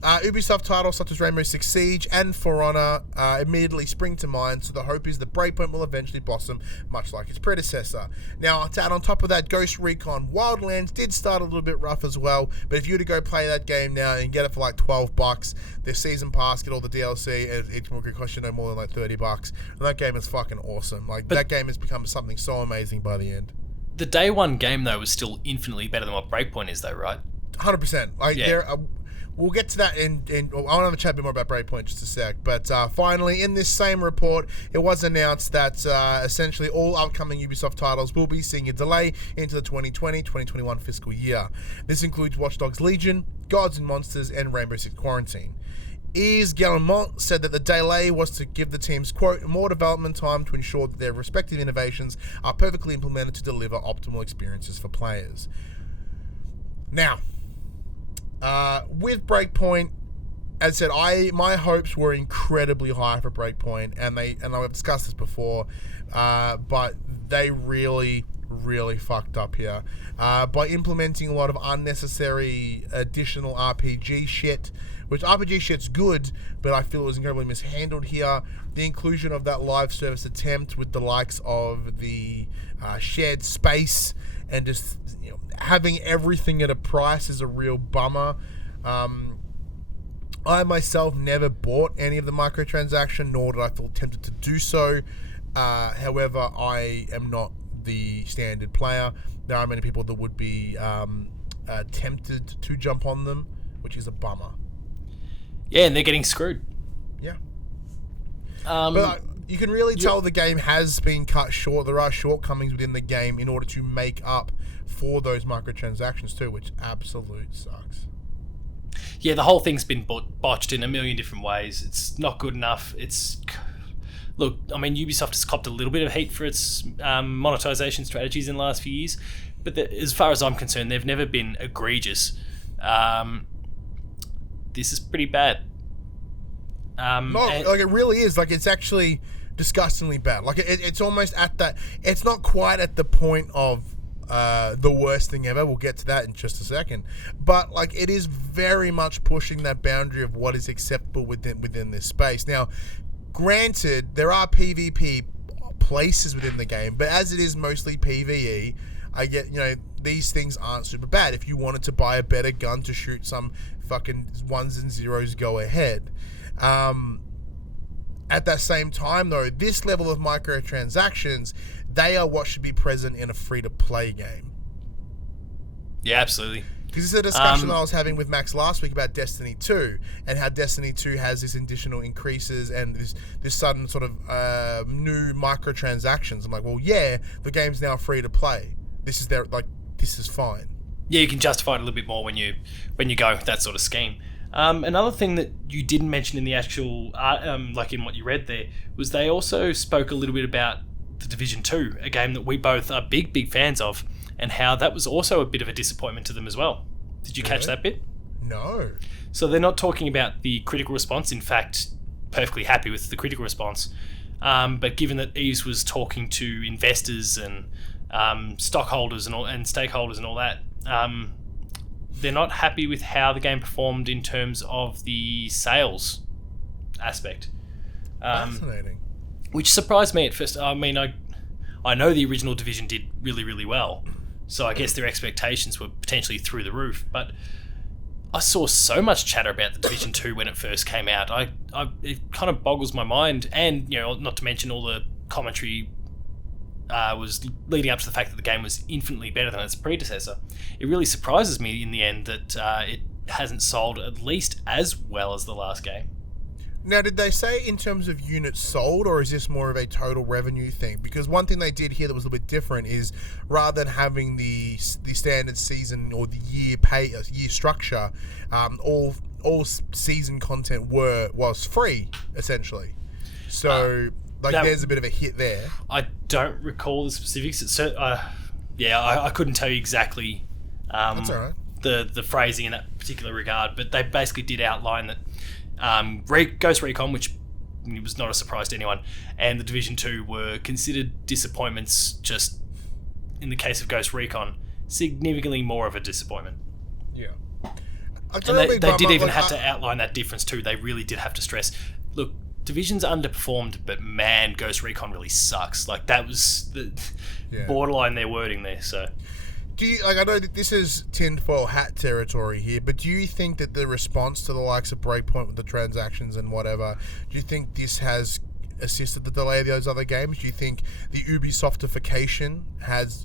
Ubisoft titles such as Rainbow Six Siege and For Honor immediately spring to mind, so the hope is that Breakpoint will eventually blossom, much like its predecessor. Now, to add on top of that, Ghost Recon Wildlands did start a little bit rough as well, but if you were to go play that game now and get it for like $12, their season pass, get all the DLC, it will cost you no more than like $30, and that game is fucking awesome. Like, that game has become something so amazing by the end. The day one game, though, was still infinitely better than what Breakpoint is, though, right? 100%. Like, yeah. We'll get to that I want to have a chat a bit more about Breakpoint just a sec. But finally, in this same report, it was announced that essentially all upcoming Ubisoft titles will be seeing a delay into the 2020-2021 fiscal year. This includes Watch Dogs Legion, Gods and Monsters, and Rainbow Six Quarantine. Yves Guillemot said that the delay was to give the teams, quote, more development time to ensure that their respective innovations are perfectly implemented to deliver optimal experiences for players. Now, with Breakpoint, as I said, my hopes were incredibly high for Breakpoint, and I've discussed this before, but they really fucked up here by implementing a lot of unnecessary additional RPG shit, which RPG shit's good, but I feel it was incredibly mishandled here. The inclusion of that live service attempt with the likes of the shared space and just having everything at a price is a real bummer. I myself never bought any of the microtransaction, nor did I feel tempted to do so. However, I am not the standard player. There are many people that would be tempted to jump on them, which is a bummer. Yeah, and they're getting screwed. Yeah. But you can really tell the game has been cut short. There are shortcomings within the game in order to make up for those microtransactions too, which absolute sucks. Yeah, the whole thing's been botched in a million different ways. It's not good enough. Look, I mean, Ubisoft has copped a little bit of heat for its monetization strategies in the last few years, but as far as I'm concerned, they've never been egregious. This is pretty bad. It really is. Like, it's actually disgustingly bad. Like, it's almost at that. It's not quite at the point of the worst thing ever. We'll get to that in just a second. But like, it is very much pushing that boundary of what is acceptable within this space. Now, granted, there are PvP places within the game, but as it is mostly PvE, I get, these things aren't super bad. If you wanted to buy a better gun to shoot some fucking ones and zeros, go ahead. At that same time, though, this level of microtransactions, they are what should be present in a free-to-play game. Yeah, absolutely. Because this is a discussion I was having with Max last week about Destiny 2, and how Destiny 2 has this additional increases and this sudden sort of new microtransactions. I'm like, well, yeah, the game's now free-to-play. This is fine. Yeah, you can justify it a little bit more when you go with that sort of scheme. Another thing that you didn't mention in the actual, like in what you read there, was they also spoke a little bit about The Division 2, a game that we both are big fans of, and how that was also a bit of a disappointment to them as well. Did you catch that bit? No. So they're not talking about the critical response. In fact, perfectly happy with the critical response. But given that Eves was talking to investors and stockholders and stakeholders and all that, they're not happy with how the game performed in terms of the sales aspect. Fascinating. Which surprised me at first. I mean, I know the original Division did really, really well, so I guess their expectations were potentially through the roof. But I saw so much chatter about the Division 2 when it first came out. It kind of boggles my mind, and not to mention all the commentary was leading up to the fact that the game was infinitely better than its predecessor. It really surprises me in the end that it hasn't sold at least as well as the last game. Now, did they say in terms of units sold, or is this more of a total revenue thing? Because one thing they did here that was a little bit different is rather than having the standard season or the year structure, all season content was free essentially. So there's a bit of a hit there. I don't recall the specifics. I couldn't tell you exactly. That's all right. The phrasing in that particular regard, but they basically did outline that. Ghost Recon, which was not a surprise to anyone, and the Division 2 were considered disappointments. Just in the case of Ghost Recon, significantly more of a disappointment. Yeah, and they did even have to outline that difference too. They really did have to stress, look, Division's underperformed, but man, Ghost Recon really sucks. Like, that was the borderline their wording there. So. Do you, I know that this is tinfoil hat territory here, but do you think that the response to the likes of Breakpoint with the transactions and whatever, do you think this has assisted the delay of those other games? Do you think the Ubisoftification has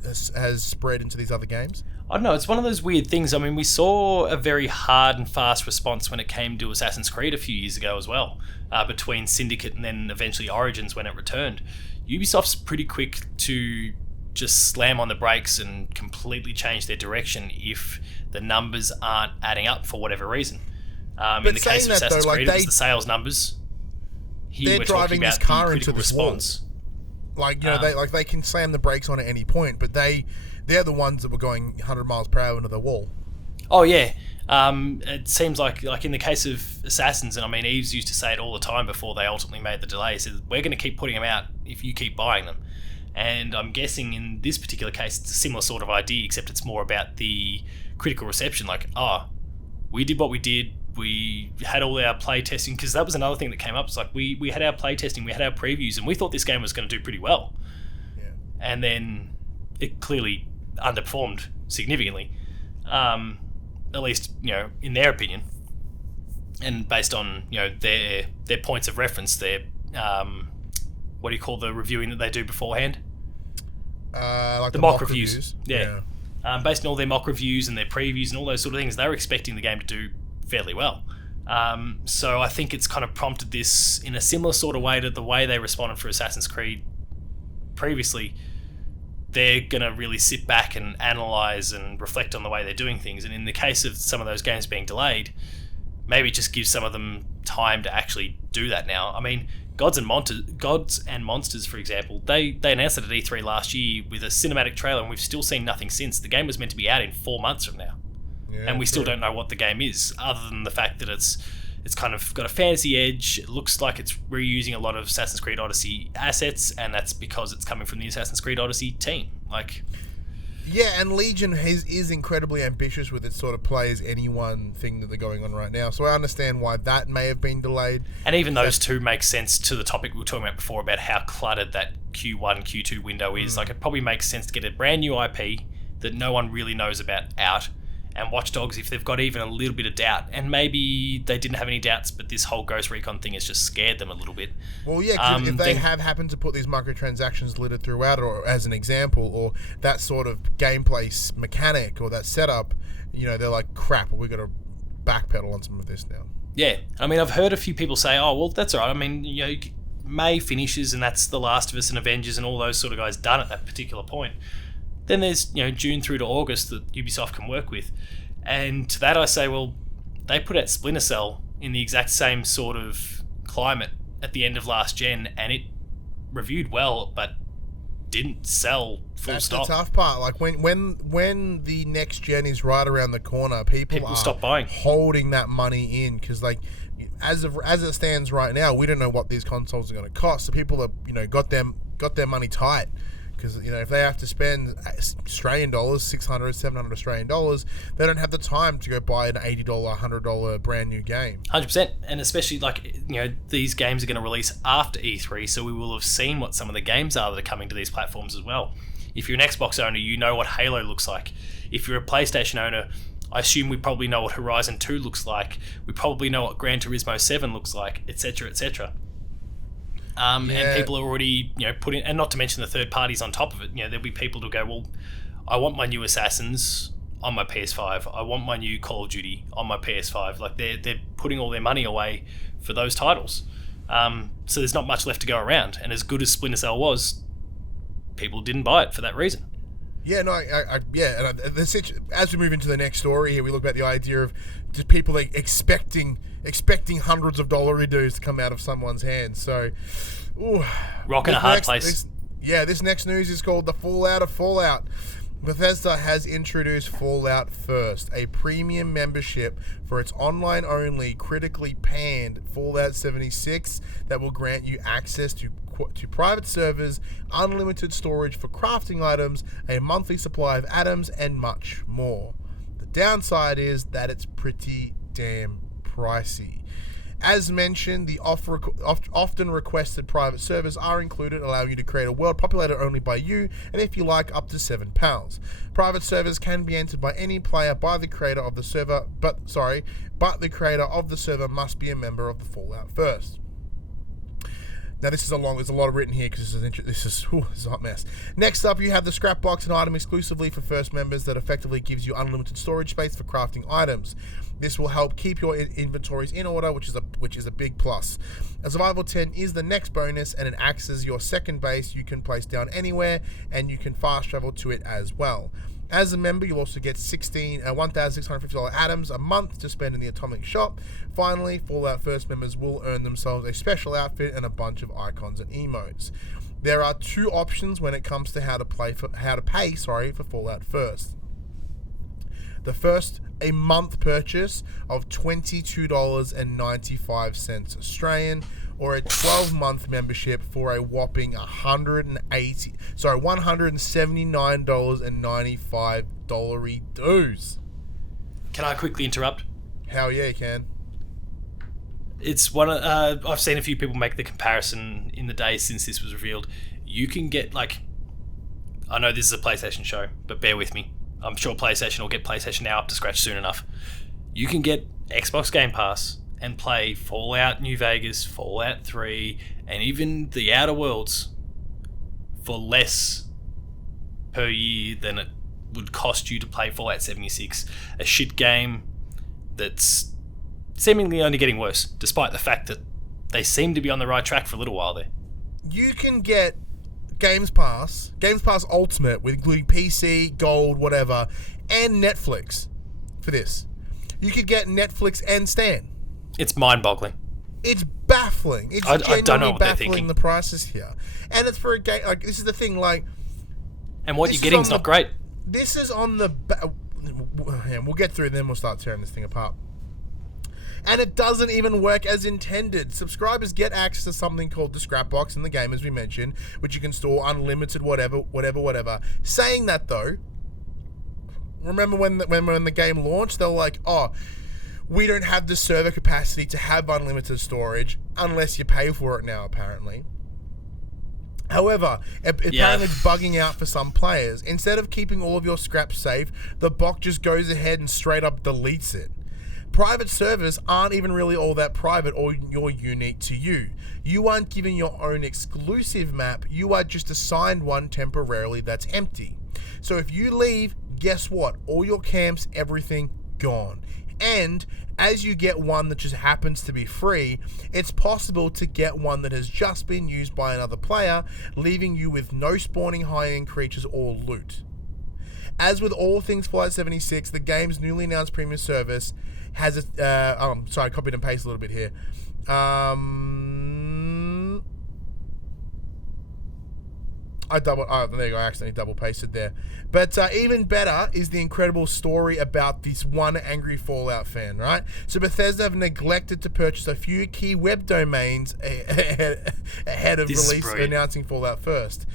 spread into these other games? I don't know, it's one of those weird things. I mean, we saw a very hard and fast response when it came to Assassin's Creed a few years ago as well, between Syndicate and then eventually Origins when it returned. Ubisoft's pretty quick to just slam on the brakes and completely change their direction if the numbers aren't adding up for whatever reason. In the case of Assassin's Creed, it was the sales numbers. Here we're talking about the critical response. They can slam the brakes on at any point, but they're the ones that were going 100 miles per hour into the wall. Oh yeah, it seems like in the case of Assassins, and I mean Eves used to say it all the time before they ultimately made the delay. He said, "We're going to keep putting them out if you keep buying them." And I'm guessing in this particular case, it's a similar sort of idea, except it's more about the critical reception. Like, we did what we did. We had all our play testing, because that was another thing that came up. It's like we had our play testing, we had our previews, and we thought this game was going to do pretty well. Yeah. And then it clearly underperformed significantly, at least in their opinion, and based on their points of reference, their what do you call the reviewing that they do beforehand? Like the mock reviews. Yeah. Based on all their mock reviews and their previews and all those sort of things, they were expecting the game to do fairly well. So I think it's kind of prompted this in a similar sort of way to the way they responded for Assassin's Creed previously. They're going to really sit back and analyse and reflect on the way they're doing things. And in the case of some of those games being delayed, maybe it just gives some of them time to actually do that now. I mean, Gods and Monsters, for example, they announced it at E3 last year with a cinematic trailer, and we've still seen nothing since. The game was meant to be out in 4 months from now, and we still don't know what the game is, other than the fact that it's kind of got a fantasy edge. It looks like it's reusing a lot of Assassin's Creed Odyssey assets, and that's because it's coming from the Assassin's Creed Odyssey team. Yeah, and Legion is incredibly ambitious with its sort of play as anyone thing that they're going on right now. So I understand why that may have been delayed. And even those two make sense to the topic we were talking about before about how cluttered that Q1, Q2 window is. It probably makes sense to get a brand new IP that no one really knows about out, and Watch Dogs if they've got even a little bit of doubt. And maybe they didn't have any doubts, but this whole Ghost Recon thing has just scared them a little bit. Well, yeah, 'cause if they have happened to put these microtransactions littered throughout, or as an example, or that sort of gameplay mechanic or that setup, they're like, crap, we've got to backpedal on some of this now. Yeah, I mean, I've heard a few people say, oh, well, that's all right. I mean, May finishes, and that's The Last of Us and Avengers and all those sort of guys done at that particular point. Then there's June through to August that Ubisoft can work with, and to that I say, well, they put out Splinter Cell in the exact same sort of climate at the end of last gen, and it reviewed well, but didn't sell full That's stop. the tough part. Like when the next gen is right around the corner, people are stop buying, holding that money in, because like as it stands right now, we don't know what these consoles are going to cost. So people are got their money tight, because if they have to spend Australian dollars, 600, 700 Australian dollars, they don't have the time to go buy an $80, $100 brand new game. 100%, and especially these games are going to release after E3, so we will have seen what some of the games are that are coming to these platforms as well. If you're an Xbox owner, you know what Halo looks like. If you're a PlayStation owner, I assume we probably know what Horizon 2 looks like. We probably know what Gran Turismo 7 looks like, etc., etc. And people are already, putting, and not to mention the third parties on top of it. There'll be people who go, well, I want my new Assassins on my PS5. I want my new Call of Duty on my PS5. Like they're putting all their money away for those titles. So there's not much left to go around. And as good as Splinter Cell was, people didn't buy it for that reason. Yeah, no, as we move into the next story here, we look at the idea of just people expecting hundreds of dollar-a-doos to come out of someone's hands. So, rocking a hard place. This next news is called the Fallout of Fallout. Bethesda has introduced Fallout First, a premium membership for its online-only, critically panned Fallout 76 that will grant you access to private servers, unlimited storage for crafting items, a monthly supply of atoms, and much more. The downside is that it's pretty damn pricey. As mentioned, the often requested private servers are included, allowing you to create a world populated only by you, and if you like, up to £7. Private servers can be entered by any player by the creator of the server, but the creator of the server must be a member of the Fallout First. Now there's a lot written here because this is a hot mess. Next up, you have the scrap box, an item exclusively for First members that effectively gives you unlimited storage space for crafting items. This will help keep your inventories in order, which is a big plus. A survival tent is the next bonus, and it acts as your second base. You can place down anywhere, and you can fast travel to it as well. As a member, you'll also get $1,650 atoms a month to spend in the Atomic Shop. Finally, Fallout First members will earn themselves a special outfit and a bunch of icons and emotes. There are two options when it comes to how to pay for Fallout First. The first, a month purchase of $22.95 Australian, or a 12-month membership for a whopping $179.95 dues. Can I quickly interrupt? Hell yeah, you can. It's one of, I've seen a few people make the comparison in the days since this was revealed. You can get, I know this is a PlayStation show, but bear with me. I'm sure PlayStation will get PlayStation Now up to scratch soon enough. You can get Xbox Game Pass and play Fallout New Vegas, Fallout 3, and even the Outer Worlds for less per year than it would cost you to play Fallout 76, a shit game that's seemingly only getting worse, despite the fact that they seem to be on the right track for a little while there. You can get Games Pass Ultimate, with including PC, Gold, whatever, and Netflix for this. You could get Netflix and Stan. It's mind-boggling. It's baffling. It's I don't know what they're baffling, thinking. the prices here. And it's for a game, this is the thing, and what you're getting is not great. This is on the... we'll get through, then we'll start tearing this thing apart. And it doesn't even work as intended. Subscribers get access to something called the scrap box in the game, as we mentioned, which you can store unlimited whatever. Saying that, though, remember when the game launched, they were like, we don't have the server capacity to have unlimited storage unless you pay for it now, apparently. However, apparently it's bugging out for some players. Instead of keeping all of your scraps safe, the box just goes ahead and straight up deletes it. Private servers aren't even really all that private or unique to you. You aren't given your own exclusive map, you are just assigned one temporarily that's empty. So if you leave, guess what? All your camps, everything, gone. And as you get one that just happens to be free, it's possible to get one that has just been used by another player, leaving you with no spawning high-end creatures or loot. As with all things Fallout 76, the game's newly announced premium service has a... I copied and pasted a little bit here. there you go, I accidentally double pasted there. But even better is the incredible story about this one angry Fallout fan, right? So Bethesda have neglected to purchase a few key web domains ahead of release, announcing Fallout first.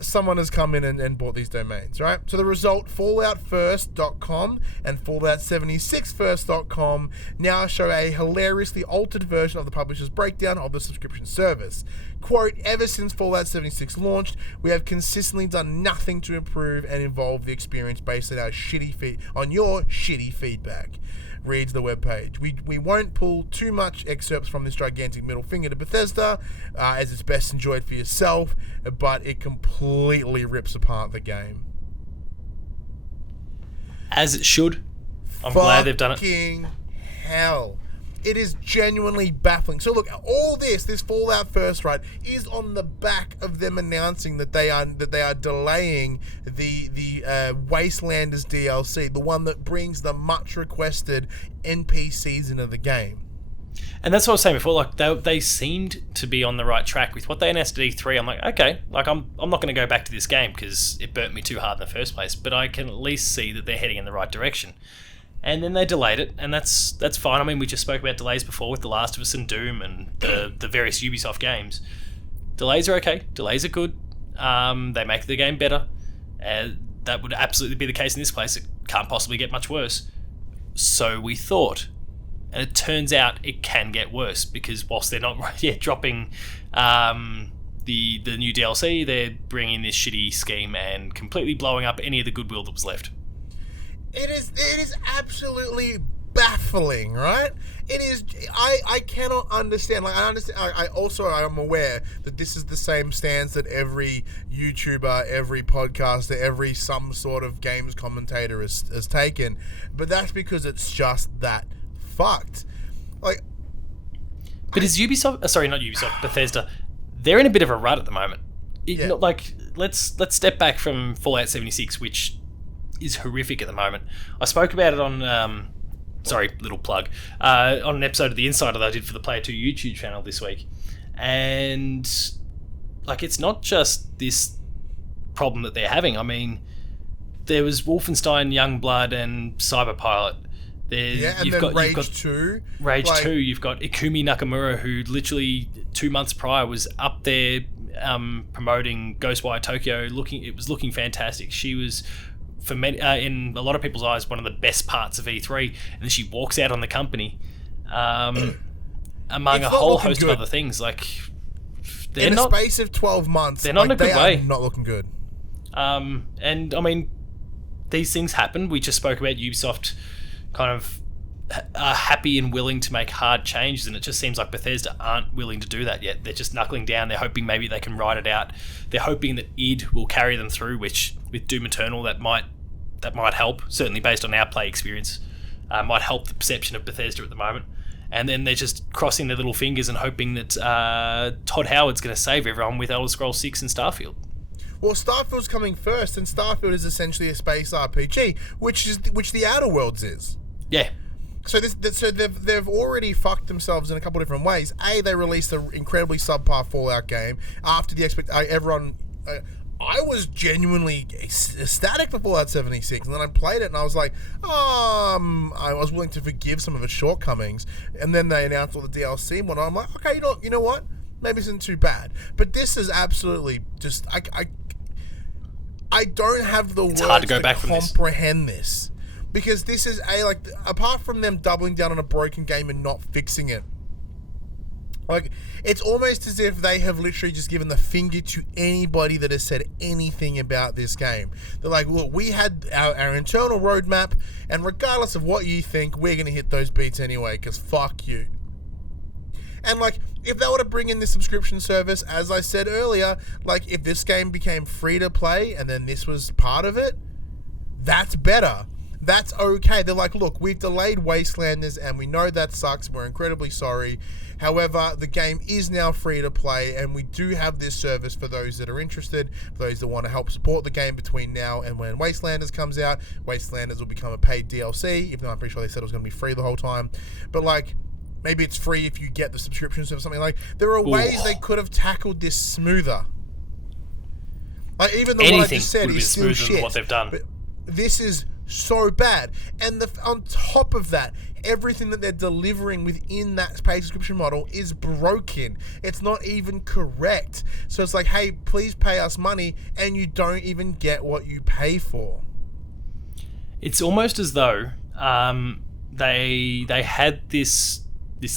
Someone has come in and bought these domains, right? So the result, falloutfirst.com and fallout76first.com now show a hilariously altered version of the publisher's breakdown of the subscription service. Quote, ever since Fallout 76 launched, we have consistently done nothing to improve and evolve the experience based on your shitty feedback. Reads the webpage. We won't pull too much excerpts from this gigantic middle finger to Bethesda, as it's best enjoyed for yourself, but it completely rips apart the game. As it should. I'm glad they've done it. Fucking hell. It is genuinely baffling. So look, all this Fallout First, right, is on the back of them announcing that they are delaying the Wastelanders DLC, the one that brings the much requested NPCs into the game. And that's what I was saying before. Like they seemed to be on the right track with what they announced at E3. I'm like, okay, like I'm not going to go back to this game because it burnt me too hard in the first place. But I can at least see that they're heading in the right direction. And then they delayed it, and that's fine. I mean, we just spoke about delays before with The Last of Us and Doom and the various Ubisoft games. Delays are okay. Delays are good. They make the game better. That would absolutely be the case in this place. It can't possibly get much worse. So we thought. And it turns out it can get worse, because whilst they're not dropping the new DLC, they're bringing this shitty scheme and completely blowing up any of the goodwill that was left. It is absolutely baffling, right? It is. I cannot understand. Like, I understand. I am aware that this is the same stance that every YouTuber, every podcaster, every some sort of games commentator has taken, but that's because it's just that fucked. Like, but is Ubisoft? Sorry, not Ubisoft. Bethesda. They're in a bit of a rut at the moment. Let's step back from Fallout 76, which is horrific at the moment. I spoke about it on little plug on an episode of The Insider that I did for the Player 2 YouTube channel this week, and like, it's not just this problem that they're having. I mean, there was Wolfenstein Youngblood and Cyberpilot. You've got Rage 2. Rage 2. You've got Ikumi Nakamura, who literally 2 months prior was up there promoting Ghostwire Tokyo. It was looking fantastic. She was, for many, in a lot of people's eyes, one of the best parts of E3, and then she walks out on the company among a whole host of other things. Like, in a space of 12 months, they're not in a good way. Not looking good. And I mean, these things happen. We just spoke about Ubisoft kind of are happy and willing to make hard changes, and it just seems like Bethesda aren't willing to do that yet. They're just knuckling down. They're hoping maybe they can ride it out. They're hoping that id will carry them through, which with Doom Eternal that might help, certainly based on our play experience, might help the perception of Bethesda at the moment. And then they're just crossing their little fingers and hoping that Todd Howard's going to save everyone with Elder Scrolls 6 and Starfield. Well, Starfield's coming first, and Starfield is essentially a space RPG, which the Outer Worlds is. Yeah. So they've already fucked themselves in a couple of different ways. They released an incredibly subpar Fallout game after the everyone. I was genuinely ecstatic for Fallout 76, and then I played it and I was like, I was willing to forgive some of its shortcomings. And then they announced all the DLC, and I'm like, okay, you know what? Maybe it's not too bad. But this is absolutely just I don't have the words to comprehend this. Because this is apart from them doubling down on a broken game and not fixing it, like, it's almost as if they have literally just given the finger to anybody that has said anything about this game. They're like, look, we had our internal roadmap, and regardless of what you think, we're going to hit those beats anyway, because fuck you. And, like, if they were to bring in this subscription service, as I said earlier, like, if this game became free to play and then this was part of it, that's better. That's okay. They're like, look, we've delayed Wastelanders and we know that sucks. We're incredibly sorry. However, the game is now free to play, and we do have this service for those that are interested, for those that want to help support the game between now and when Wastelanders comes out. Wastelanders will become a paid DLC, even though I'm pretty sure they said it was going to be free the whole time. But, like, maybe it's free if you get the subscription service, something like. There are ways they could have tackled this smoother. Like, even the one I Anything just said would have is been still smoother than shit. what they've done. But this is so bad. And on top of that, everything that they're delivering within that paid subscription model is broken. It's not even correct. So it's like, hey, please pay us money, and you don't even get what you pay for. It's almost as though they had this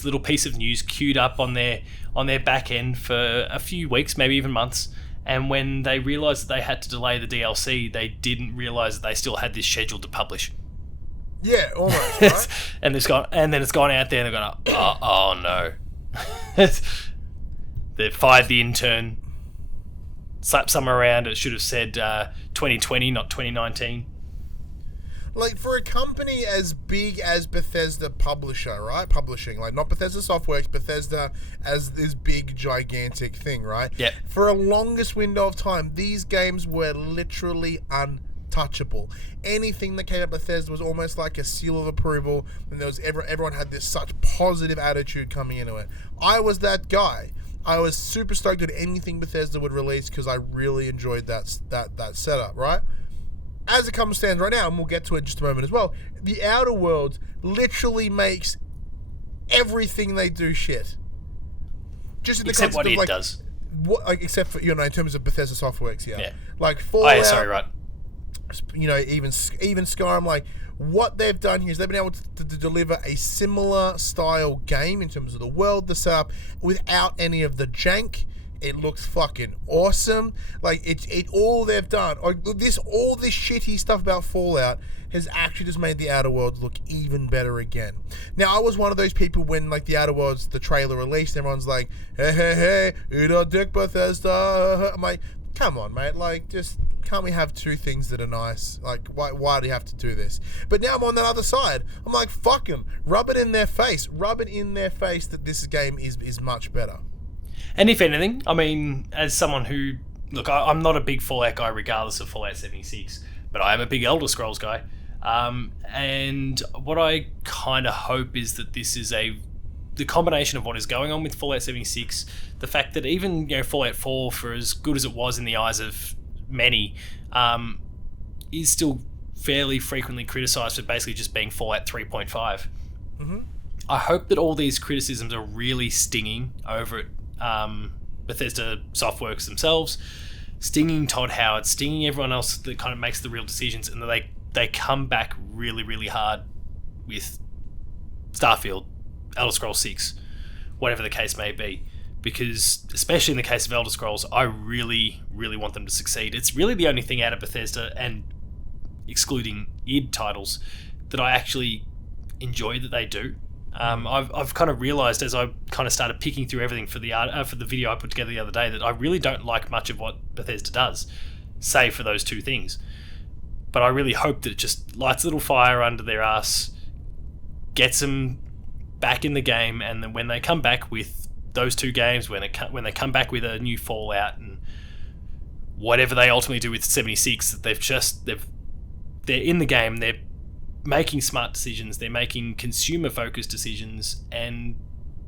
little piece of news queued up on their back end for a few weeks, maybe even months. And when they realised that they had to delay the DLC, they didn't realise that they still had this scheduled to publish. Yeah, almost, right? and then it's gone out there and they've gone, oh no. They've fired the intern, slapped some around. It should have said 2020, not 2019. Like, for a company as big as Bethesda publisher, right? Publishing, like, not Bethesda Softworks, Bethesda as this big, gigantic thing, right? Yeah. For a longest window of time, these games were literally untouchable. Anything that came out of Bethesda was almost like a seal of approval, and there was everyone had this such positive attitude coming into it. I was that guy. I was super stoked at anything Bethesda would release because I really enjoyed that setup, right? As it stands right now, and we'll get to it in just a moment as well, the Outer Worlds literally makes everything they do shit. Just in the Except what of, it like, does. Except for, in terms of Bethesda Softworks, yeah. Like Oh, Fallout, yeah, sorry, right. Even Skyrim, like, what they've done here is they've been able to deliver a similar style game in terms of the world, the setup, without any of the jank. It looks fucking awesome. Like, it all they've done, all this shitty stuff about Fallout has actually just made the Outer Worlds look even better again. Now, I was one of those people when, like, the Outer Worlds, the trailer released, and everyone's like, hey, eat our dick, Bethesda. I'm like, come on, mate. Like, just, can't we have two things that are nice? Like, why do you have to do this? But now I'm on that other side. I'm like, fuck them. Rub it in their face. Rub it in their face that this game is much better. And if anything, I mean, as someone who... Look, I'm not a big Fallout guy regardless of Fallout 76, but I am a big Elder Scrolls guy. And what I kind of hope is that this is the combination of what is going on with Fallout 76, the fact that even Fallout 4, for as good as it was in the eyes of many, is still fairly frequently criticised for basically just being Fallout 3.5. Mm-hmm. I hope that all these criticisms are really stinging over at Bethesda Softworks themselves, stinging Todd Howard, stinging everyone else that kind of makes the real decisions, and that they come back really, really hard with Starfield, Elder Scrolls 6, whatever the case may be. Because, especially in the case of Elder Scrolls, I really, really want them to succeed. It's really the only thing out of Bethesda, and excluding id titles, that I actually enjoy that they do. I've kind of realised as I kind of started picking through everything for the video I put together the other day that I really don't like much of what Bethesda does, save for those two things. But I really hope that it just lights a little fire under their ass, gets them back in the game, and then when they come back with those two games, when they come back with a new Fallout and whatever they ultimately do with 76, that they're in the game, they're making smart decisions, they're making consumer focused decisions, and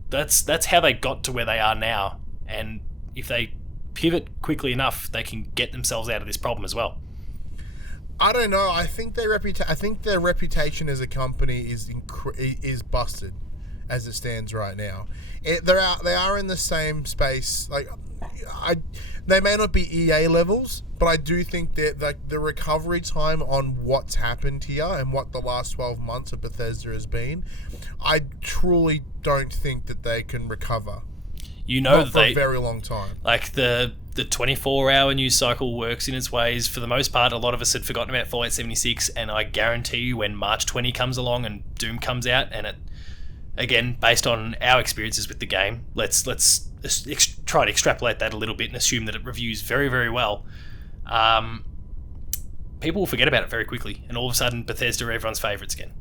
that's how they got to where they are now. And if they pivot quickly enough, they can get themselves out of this problem as well. I don't know. I think their reputation as a company is busted as it stands right now. They are in the same space. Like, they may not be EA levels, but I do think that, like, the recovery time on what's happened here and what the last 12 months of Bethesda has been, I truly don't think that they can recover. Not for a very long time. Like, the 24-hour news cycle works in its ways. For the most part, a lot of us had forgotten about Fallout 76, and I guarantee you when March 20 comes along and Doom comes out, and it, again, based on our experiences with the game, let's try to extrapolate that a little bit and assume that it reviews very, very well. People will forget about it very quickly, and all of a sudden Bethesda are everyone's favourites again.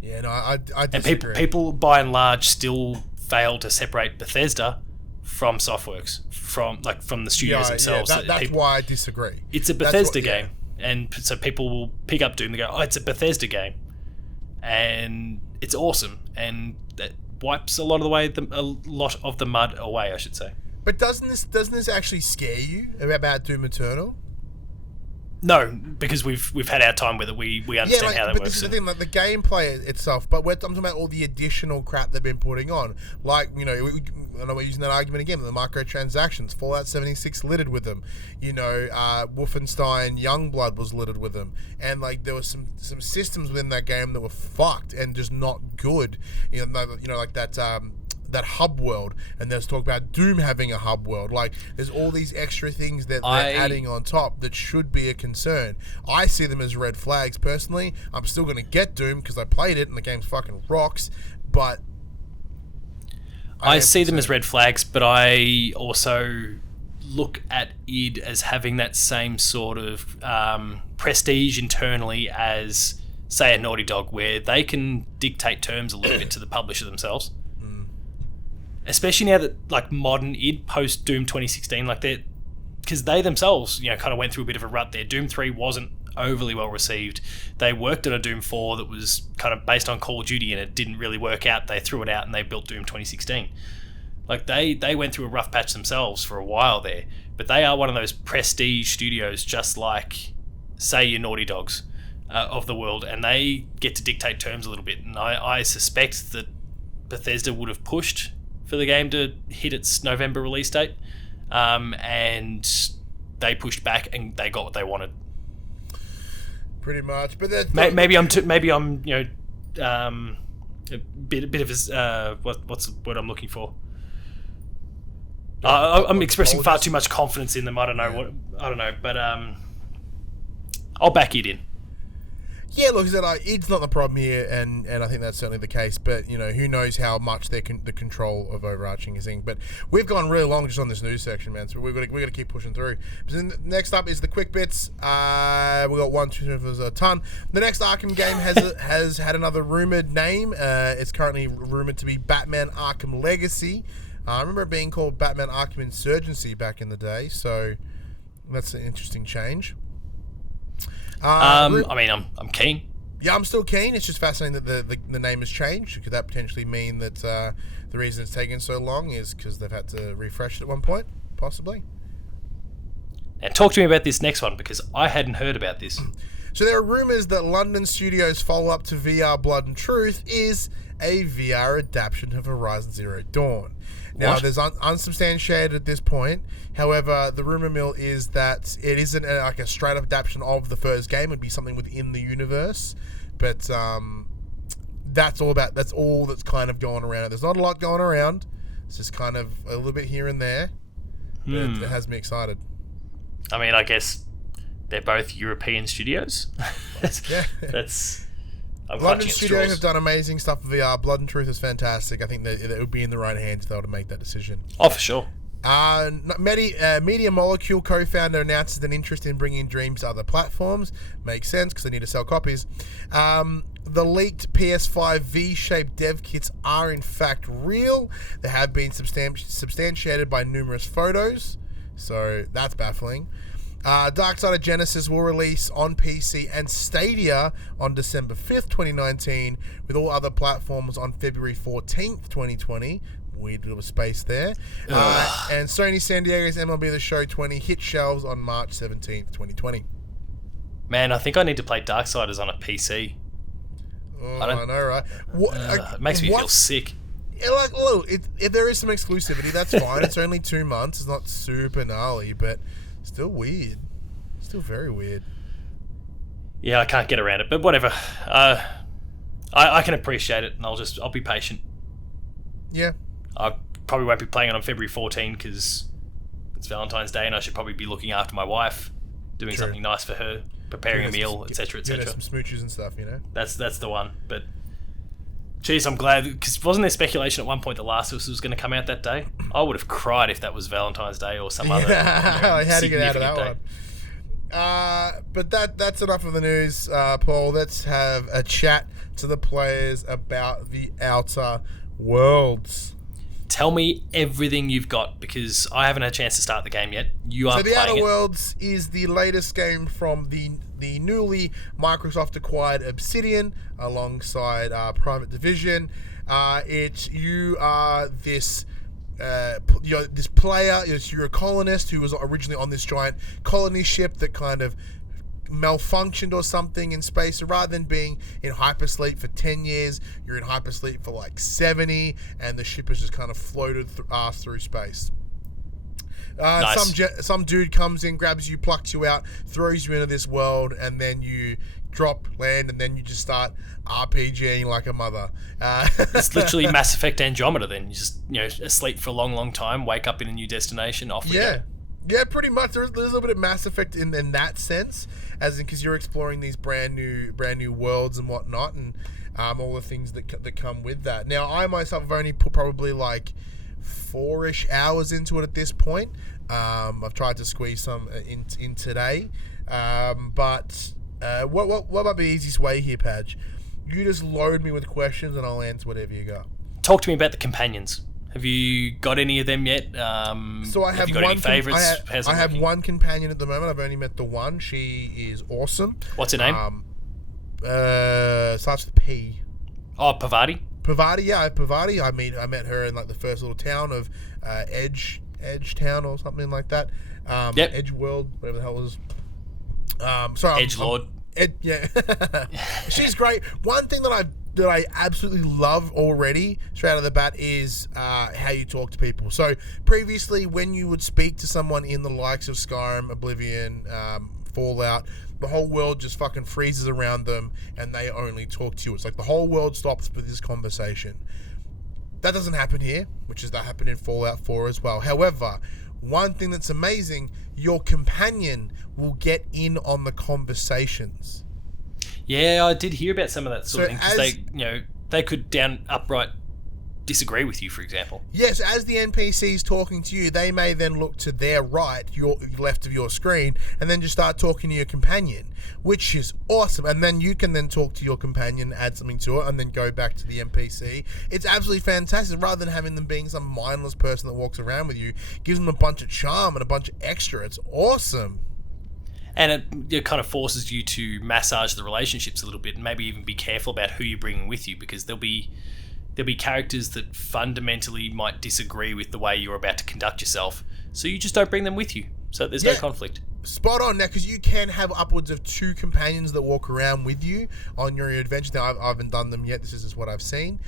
Yeah, no, I disagree. And people by and large still fail to separate Bethesda from Softworks, from the studios themselves. Yeah, that's why I disagree. It's a Bethesda game, and so people will pick up Doom and go, "Oh, it's a Bethesda game," and it's awesome, and that wipes a lot of the mud away, I should say. But doesn't this actually scare you about Doom Eternal? No, because we've had our time with it. We understand how that works. This is the thing, like the gameplay itself. But I'm talking about all the additional crap they've been putting on. Like, you know, I know we're using that argument again. The microtransactions, Fallout 76 littered with them. You know, Wolfenstein Youngblood was littered with them. And like there was some systems within that game that were fucked and just not good. You know, like that hub world, and there's talk about Doom having a hub world. Like, there's all these extra things that they're adding on top that should be a concern. I see them as red flags personally. I'm still going to get Doom because I played it and the game's fucking rocks, but I see them as red flags, but I also look at id as having that same sort of prestige internally as, say, a Naughty Dog, where they can dictate terms a little bit to the publisher themselves. Especially now that, like, modern id post Doom 2016, like, because they themselves, you know, kind of went through a bit of a rut there. Doom 3 wasn't overly well received. They worked on a Doom 4 that was kind of based on Call of Duty, and it didn't really work out. They threw it out and they built Doom 2016. Like, they went through a rough patch themselves for a while there, but they are one of those prestige studios, just like, say, your Naughty Dogs of the world, and they get to dictate terms a little bit. And I suspect that Bethesda would have pushed for the game to hit its November release date, and they pushed back and they got what they wanted. Pretty much, but that's maybe I'm you know a bit of a what's the word I'm looking for? I'm expressing far too much confidence in them. I don't know, but I'll back it in. Yeah, look, it's not the problem here, and I think that's certainly the case. But you know, who knows how much the control of overarching is thing. But we've gone really long just on this news section, man. So we're gonna keep pushing through. So next up is the quick bits. We got 1, 2, 3, there's a ton. The next Arkham game has had another rumored name. It's currently rumored to be Batman Arkham Legacy. I remember it being called Batman Arkham Insurgency back in the day. So that's an interesting change. I mean, I'm keen. Yeah, I'm still keen. It's just fascinating that the name has changed. Could that potentially mean that the reason it's taken so long is because they've had to refresh it at one point? Possibly. And talk to me about this next one, because I hadn't heard about this. So there are rumours that London Studios' follow-up to VR Blood and Truth is a VR adaptation of Horizon Zero Dawn. Now, there's unsubstantiated at this point. However, the rumor mill is that it isn't like a straight-up adaptation of the first game. It would be something within the universe. But that's all that's kind of going around. There's not a lot going around. It's just kind of a little bit here and there. But it has me excited. I mean, I guess they're both European studios. Yeah. London Studios have done amazing stuff with VR. Blood and Truth is fantastic. I think that it would be in the right hands if they were to make that decision. Oh, for sure. Media Molecule co-founder announces an interest in bringing Dreams to other platforms. Makes sense because they need to sell copies. The leaked PS5 V-shaped dev kits are in fact real. They have been substantiated by numerous photos, so that's baffling. Darkside of Genesis will release on PC and Stadia on December 5th, 2019, with all other platforms on February 14th, 2020. Weird little space there. And Sony San Diego's MLB The Show 20 hit shelves on March 17th, 2020. Man, I think I need to play Darksiders on a PC. Oh, I know, right? It makes me feel sick. Yeah, like, look, if there is some exclusivity, that's fine. It's only 2 months. It's not super gnarly, but still weird. Still very weird. Yeah, I can't get around it, but whatever. I can appreciate it, and I'll be patient. Yeah. I probably won't be playing it on February 14 because it's Valentine's Day, and I should probably be looking after my wife, doing something nice for her, preparing a meal, etc., etc. Some smooches and stuff, you know. That's the one. But geez, I'm glad, because wasn't there speculation at one point that Last of Us was going to come out that day? I would have cried if that was Valentine's Day or some other. How to get out of that one. But that's enough of the news, Paul. Let's have a chat to the players about the Outer Worlds. Tell me everything you've got, because I haven't had a chance to start the game yet. You are playing it. So the Outer Worlds is the latest game from the newly Microsoft acquired Obsidian alongside Private Division. You are this this player, you're a colonist who was originally on this giant colony ship that kind of malfunctioned or something in space. So rather than being in hypersleep for 10 years, you're in hypersleep for like 70, and the ship has just kind of floated through space. Nice. Some dude comes in, grabs you, plucks you out, throws you into this world, and then you land, and then you just start RPGing like a mother. It's literally Mass Effect Andromeda then. You just, asleep for a long, long time, wake up in a new destination, off we go. Yeah, pretty much. There's a little bit of Mass Effect in that sense, as in because you're exploring these brand new worlds and whatnot, and all the things that come with that. Now, I myself have only put probably like 4-ish hours into it at this point. I've tried to squeeze some in today, but what might be the easiest way here, Padge? You just load me with questions and I'll answer whatever you got. Talk to me about the companions. Have you got any of them yet? So I have you got one any favorites? I have one companion at the moment. I've only met the one. She is awesome. What's her name? Starts with P. Oh, Pavati. Pavati, yeah, Pavati. I met her in like the first little town of Edge Town or something like that. Yep. Edge World, whatever the hell it was. Sorry, Edgelord. Yeah, she's great. One thing that I absolutely love already straight out of the bat is how you talk to people. So previously, when you would speak to someone in the likes of Skyrim, Oblivion, Fallout, the whole world just fucking freezes around them and they only talk to you. It's like the whole world stops for this conversation. That doesn't happen here, which is that happened in Fallout 4 as well. However, one thing that's amazing, your companion will get in on the conversations. Yeah, I did hear about some of that sort of thing, because they could outright disagree with you, for example. Yes, as the NPCs talking to you, they may then look to their right, your left of your screen, and then just start talking to your companion, which is awesome. And then you can then talk to your companion, add something to it, and then go back to the NPC. It's absolutely fantastic. Rather than having them being some mindless person that walks around with you, gives them a bunch of charm and a bunch of extra. It's awesome. And it kind of forces you to massage the relationships a little bit, and maybe even be careful about who you're bringing with you, because there'll be characters that fundamentally might disagree with the way you're about to conduct yourself, so you just don't bring them with you, so there's no conflict. Spot on. Now, because you can have upwards of 2 companions that walk around with you on your adventure. Now, I haven't done them yet. This is just what I've seen.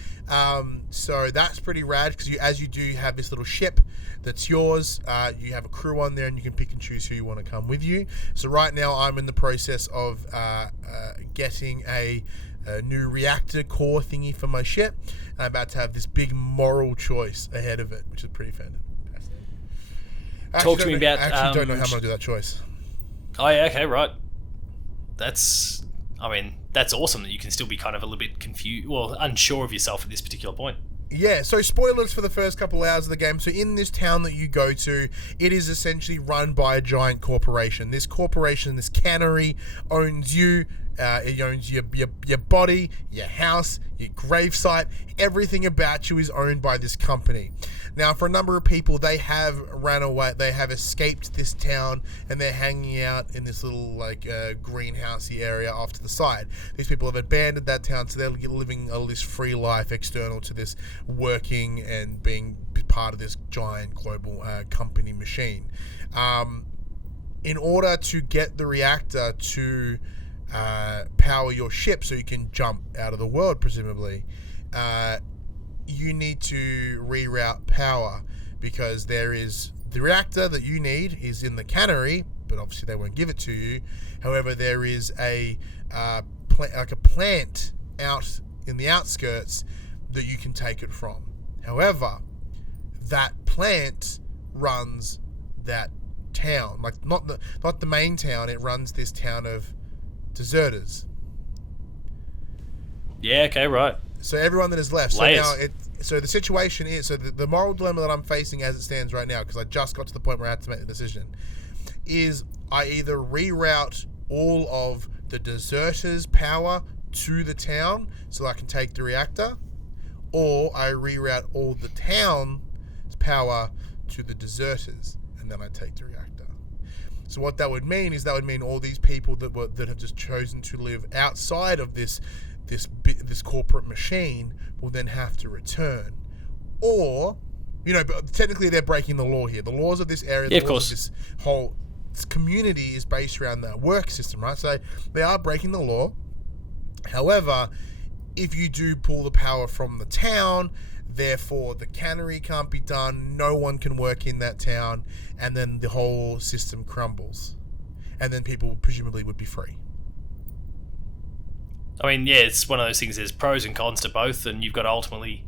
So that's pretty rad, because as you do have this little ship that's yours, you have a crew on there, and you can pick and choose who you want to come with you. So right now, I'm in the process of getting a new reactor core thingy for my ship. I'm about to have this big moral choice ahead of it, which is pretty fantastic. Talk to me about... I actually don't know how I'm going to do that choice. Oh, yeah, okay, right. That's awesome that you can still be kind of a little bit confused, unsure of yourself at this particular point. Yeah, so spoilers for the first couple hours of the game. So in this town that you go to, it is essentially run by a giant corporation. This corporation, this cannery, owns you. It owns your body, your house, your gravesite. Everything about you is owned by this company. Now, for a number of people, they have ran away. They have escaped this town, and they're hanging out in this little greenhousey area off to the side. These people have abandoned that town, so they're living this free life external to this working and being part of this giant global company machine. In order to get the reactor to power your ship so you can jump out of the world, presumably, you need to reroute power, because there is the reactor that you need is in the cannery, but obviously they won't give it to you. However, there is a plant out in the outskirts that you can take it from. However, that plant runs that town, like not the main town. It runs this town of deserters. Yeah, okay, right. So everyone that is left. Layers. So the situation is, the moral dilemma that I'm facing as it stands right now, because I just got to the point where I had to make the decision, is I either reroute all of the deserters' power to the town so I can take the reactor, or I reroute all the town's power to the deserters, and then I take the reactor. So what that would mean is all these people that have just chosen to live outside of this corporate machine will then have to return. Or You know, but technically they're breaking the law here. The laws of this area, Yeah, the of laws course. of this whole community is based around the work system, right? So they are breaking the law. However, if you do pull the power from the town, therefore the cannery can't be done, no one can work in that town, and then the whole system crumbles. And then people presumably would be free. I mean, yeah, it's one of those things. There's pros and cons to both, and you've got to ultimately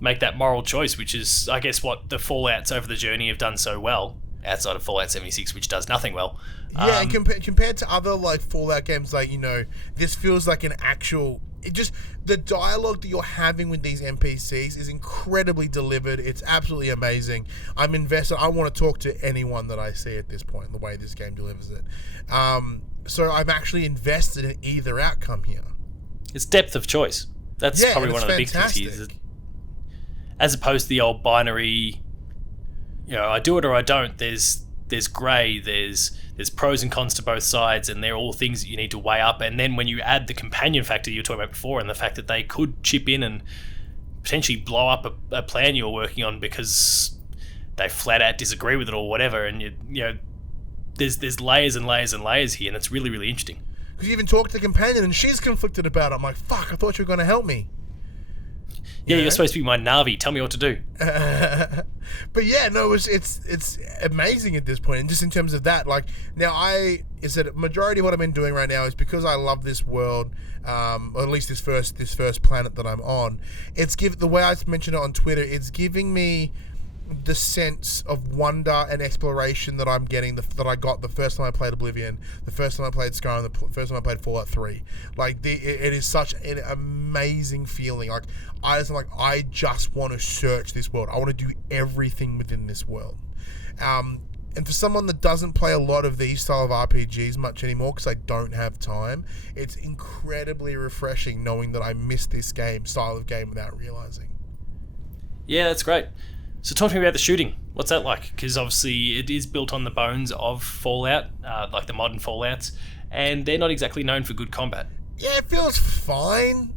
make that moral choice, which is, I guess, what the Fallouts over the journey have done so well, outside of Fallout 76, which does nothing well. Yeah, and compared to other like Fallout games, like, you know, this feels like an actual. It just, the dialogue that you're having with these NPCs is incredibly delivered. It's absolutely amazing. I'm invested. I want to talk to anyone that I see at this point. The way this game delivers it. So I'm actually invested in either outcome here. It's depth of choice. That's probably one of the big things here. Is as opposed to the old binary, you know, I do it or I don't. There's grey. There's pros and cons to both sides, and they're all things that you need to weigh up. And then when you add the companion factor you were talking about before, and the fact that they could chip in and potentially blow up a plan you were working on because they flat out disagree with it or whatever, and you know, there's layers and layers and layers here, and it's really, really interesting. Because you even talk to the companion, and she's conflicted about it. I'm like, fuck, I thought you were going to help me. Yeah, you're supposed to be my Navi. Tell me what to do. But yeah, no, it's amazing at this point. And just in terms of that, like, now majority of what I've been doing right now is because I love this world, or at least this first planet that I'm on. The way I mentioned it on Twitter, it's giving me the sense of wonder and exploration that I'm getting, that I got the first time I played Oblivion, the first time I played Skyrim, the first time I played Fallout 3. Like, it is such an amazing feeling. Like, I just want to search this world. I want to do everything within this world. And for someone that doesn't play a lot of these style of RPGs much anymore, because I don't have time, it's incredibly refreshing knowing that I missed this style of game without realizing. Yeah, that's great. So talk to me about the shooting. What's that like? Because obviously it is built on the bones of Fallout, like the modern Fallouts, and they're not exactly known for good combat. Yeah, it feels fine.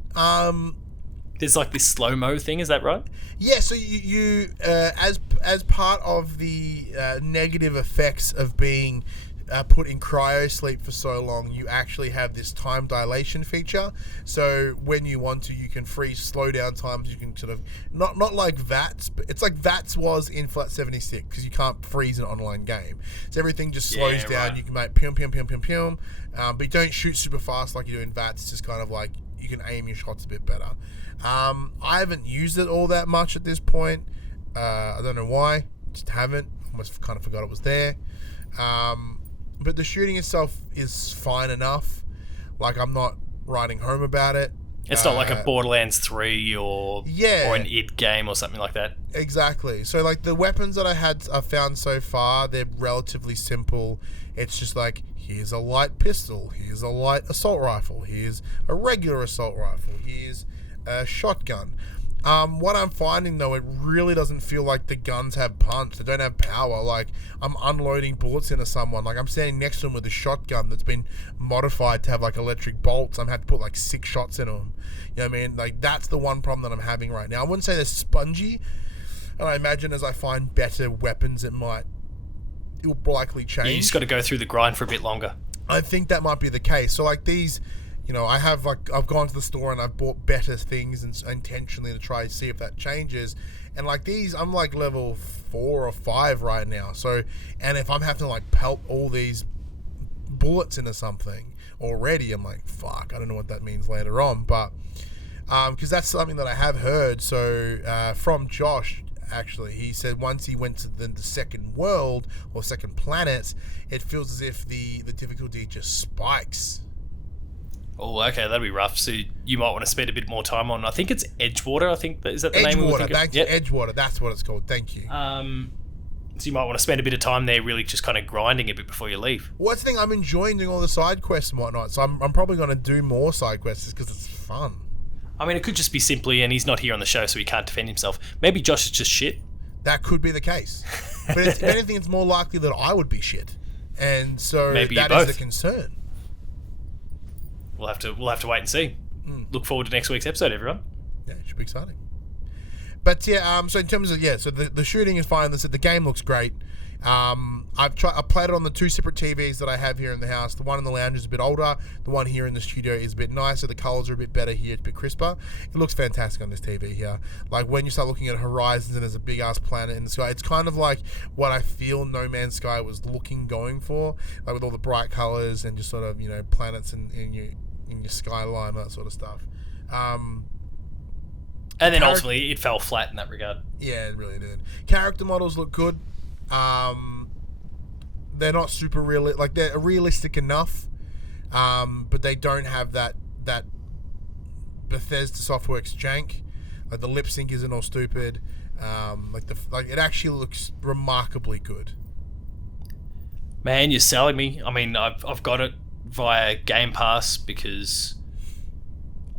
There's like this slow-mo thing, is that right? Yeah, so you as part of the negative effects of being put in cryo sleep for so long, you actually have this time dilation feature. So when you want to, you can slow down times. You can sort of not like VATS, but it's like VATS was in Fallout 76 because you can't freeze an online game. So everything just slows down. Right. You can make pium, but you don't shoot super fast like you do in VATS. It's just kind of like you can aim your shots a bit better. I haven't used it all that much at this point. I don't know why. Just haven't. Almost kind of forgot it was there. But the shooting itself is fine enough. Like, I'm not writing home about it. It's not like a Borderlands 3 or an id game or something like that. Exactly. So, like, the weapons that I've found so far, they're relatively simple. It's just like, here's a light pistol, here's a light assault rifle, here's a regular assault rifle, here's a shotgun. What I'm finding, though, it really doesn't feel like the guns have punch. They don't have power. Like, I'm unloading bullets into someone. Like, I'm standing next to them with a shotgun that's been modified to have, like, electric bolts. I'm having to put, like, 6 shots into them. You know what I mean? Like, that's the one problem that I'm having right now. I wouldn't say they're spongy. And I imagine as I find better weapons, it will likely change. Yeah, you just got to go through the grind for a bit longer. I think that might be the case. So, like, these... You know, I've gone to the store and I've bought better things and intentionally to try to see if that changes. And like these, I'm like level 4 or 5 right now. So, and if I'm having to like pelt all these bullets into something already, I'm like, fuck, I don't know what that means later on. But, because that's something that I have heard. So, from Josh, actually, he said once he went to the second world or second planet, it feels as if the difficulty just spikes. Oh, okay, that'd be rough. So you might want to spend a bit more time on, I think it's Edgewater. Is that the name? Edgewater, thank you. Edgewater, that's what it's called. Thank you. So you might want to spend a bit of time there, really just kind of grinding a bit before you leave. Well, that's the thing. I'm enjoying doing all the side quests and whatnot. So I'm probably going to do more side quests because it's fun. I mean, it could just be simply, and he's not here on the show, so he can't defend himself. Maybe Josh is just shit. That could be the case. But if anything, it's more likely that I would be shit, and so maybe that is the concern. We'll have to wait and see. Look forward to next week's episode, everyone. Yeah, it should be exciting. But yeah, so in terms of so the shooting is fine. The game looks great. I played it on the 2 separate TVs that I have here in the house. The one in the lounge is a bit older. The one here in the studio is a bit nicer. The colors are a bit better here. It's a bit crisper. It looks fantastic on this TV here. Like when you start looking at horizons and there's a big ass planet in the sky, it's kind of like what I feel No Man's Sky was going for, like with all the bright colors and just sort of planets in your skyline, that sort of stuff. And then ultimately, it fell flat in that regard. Yeah, it really did. Character models look good. They're not super realistic. Like, they're realistic enough, but they don't have that Bethesda Softworks jank. Like, the lip sync isn't all stupid. It actually looks remarkably good. Man, you're selling me. I mean, I've got it via Game Pass because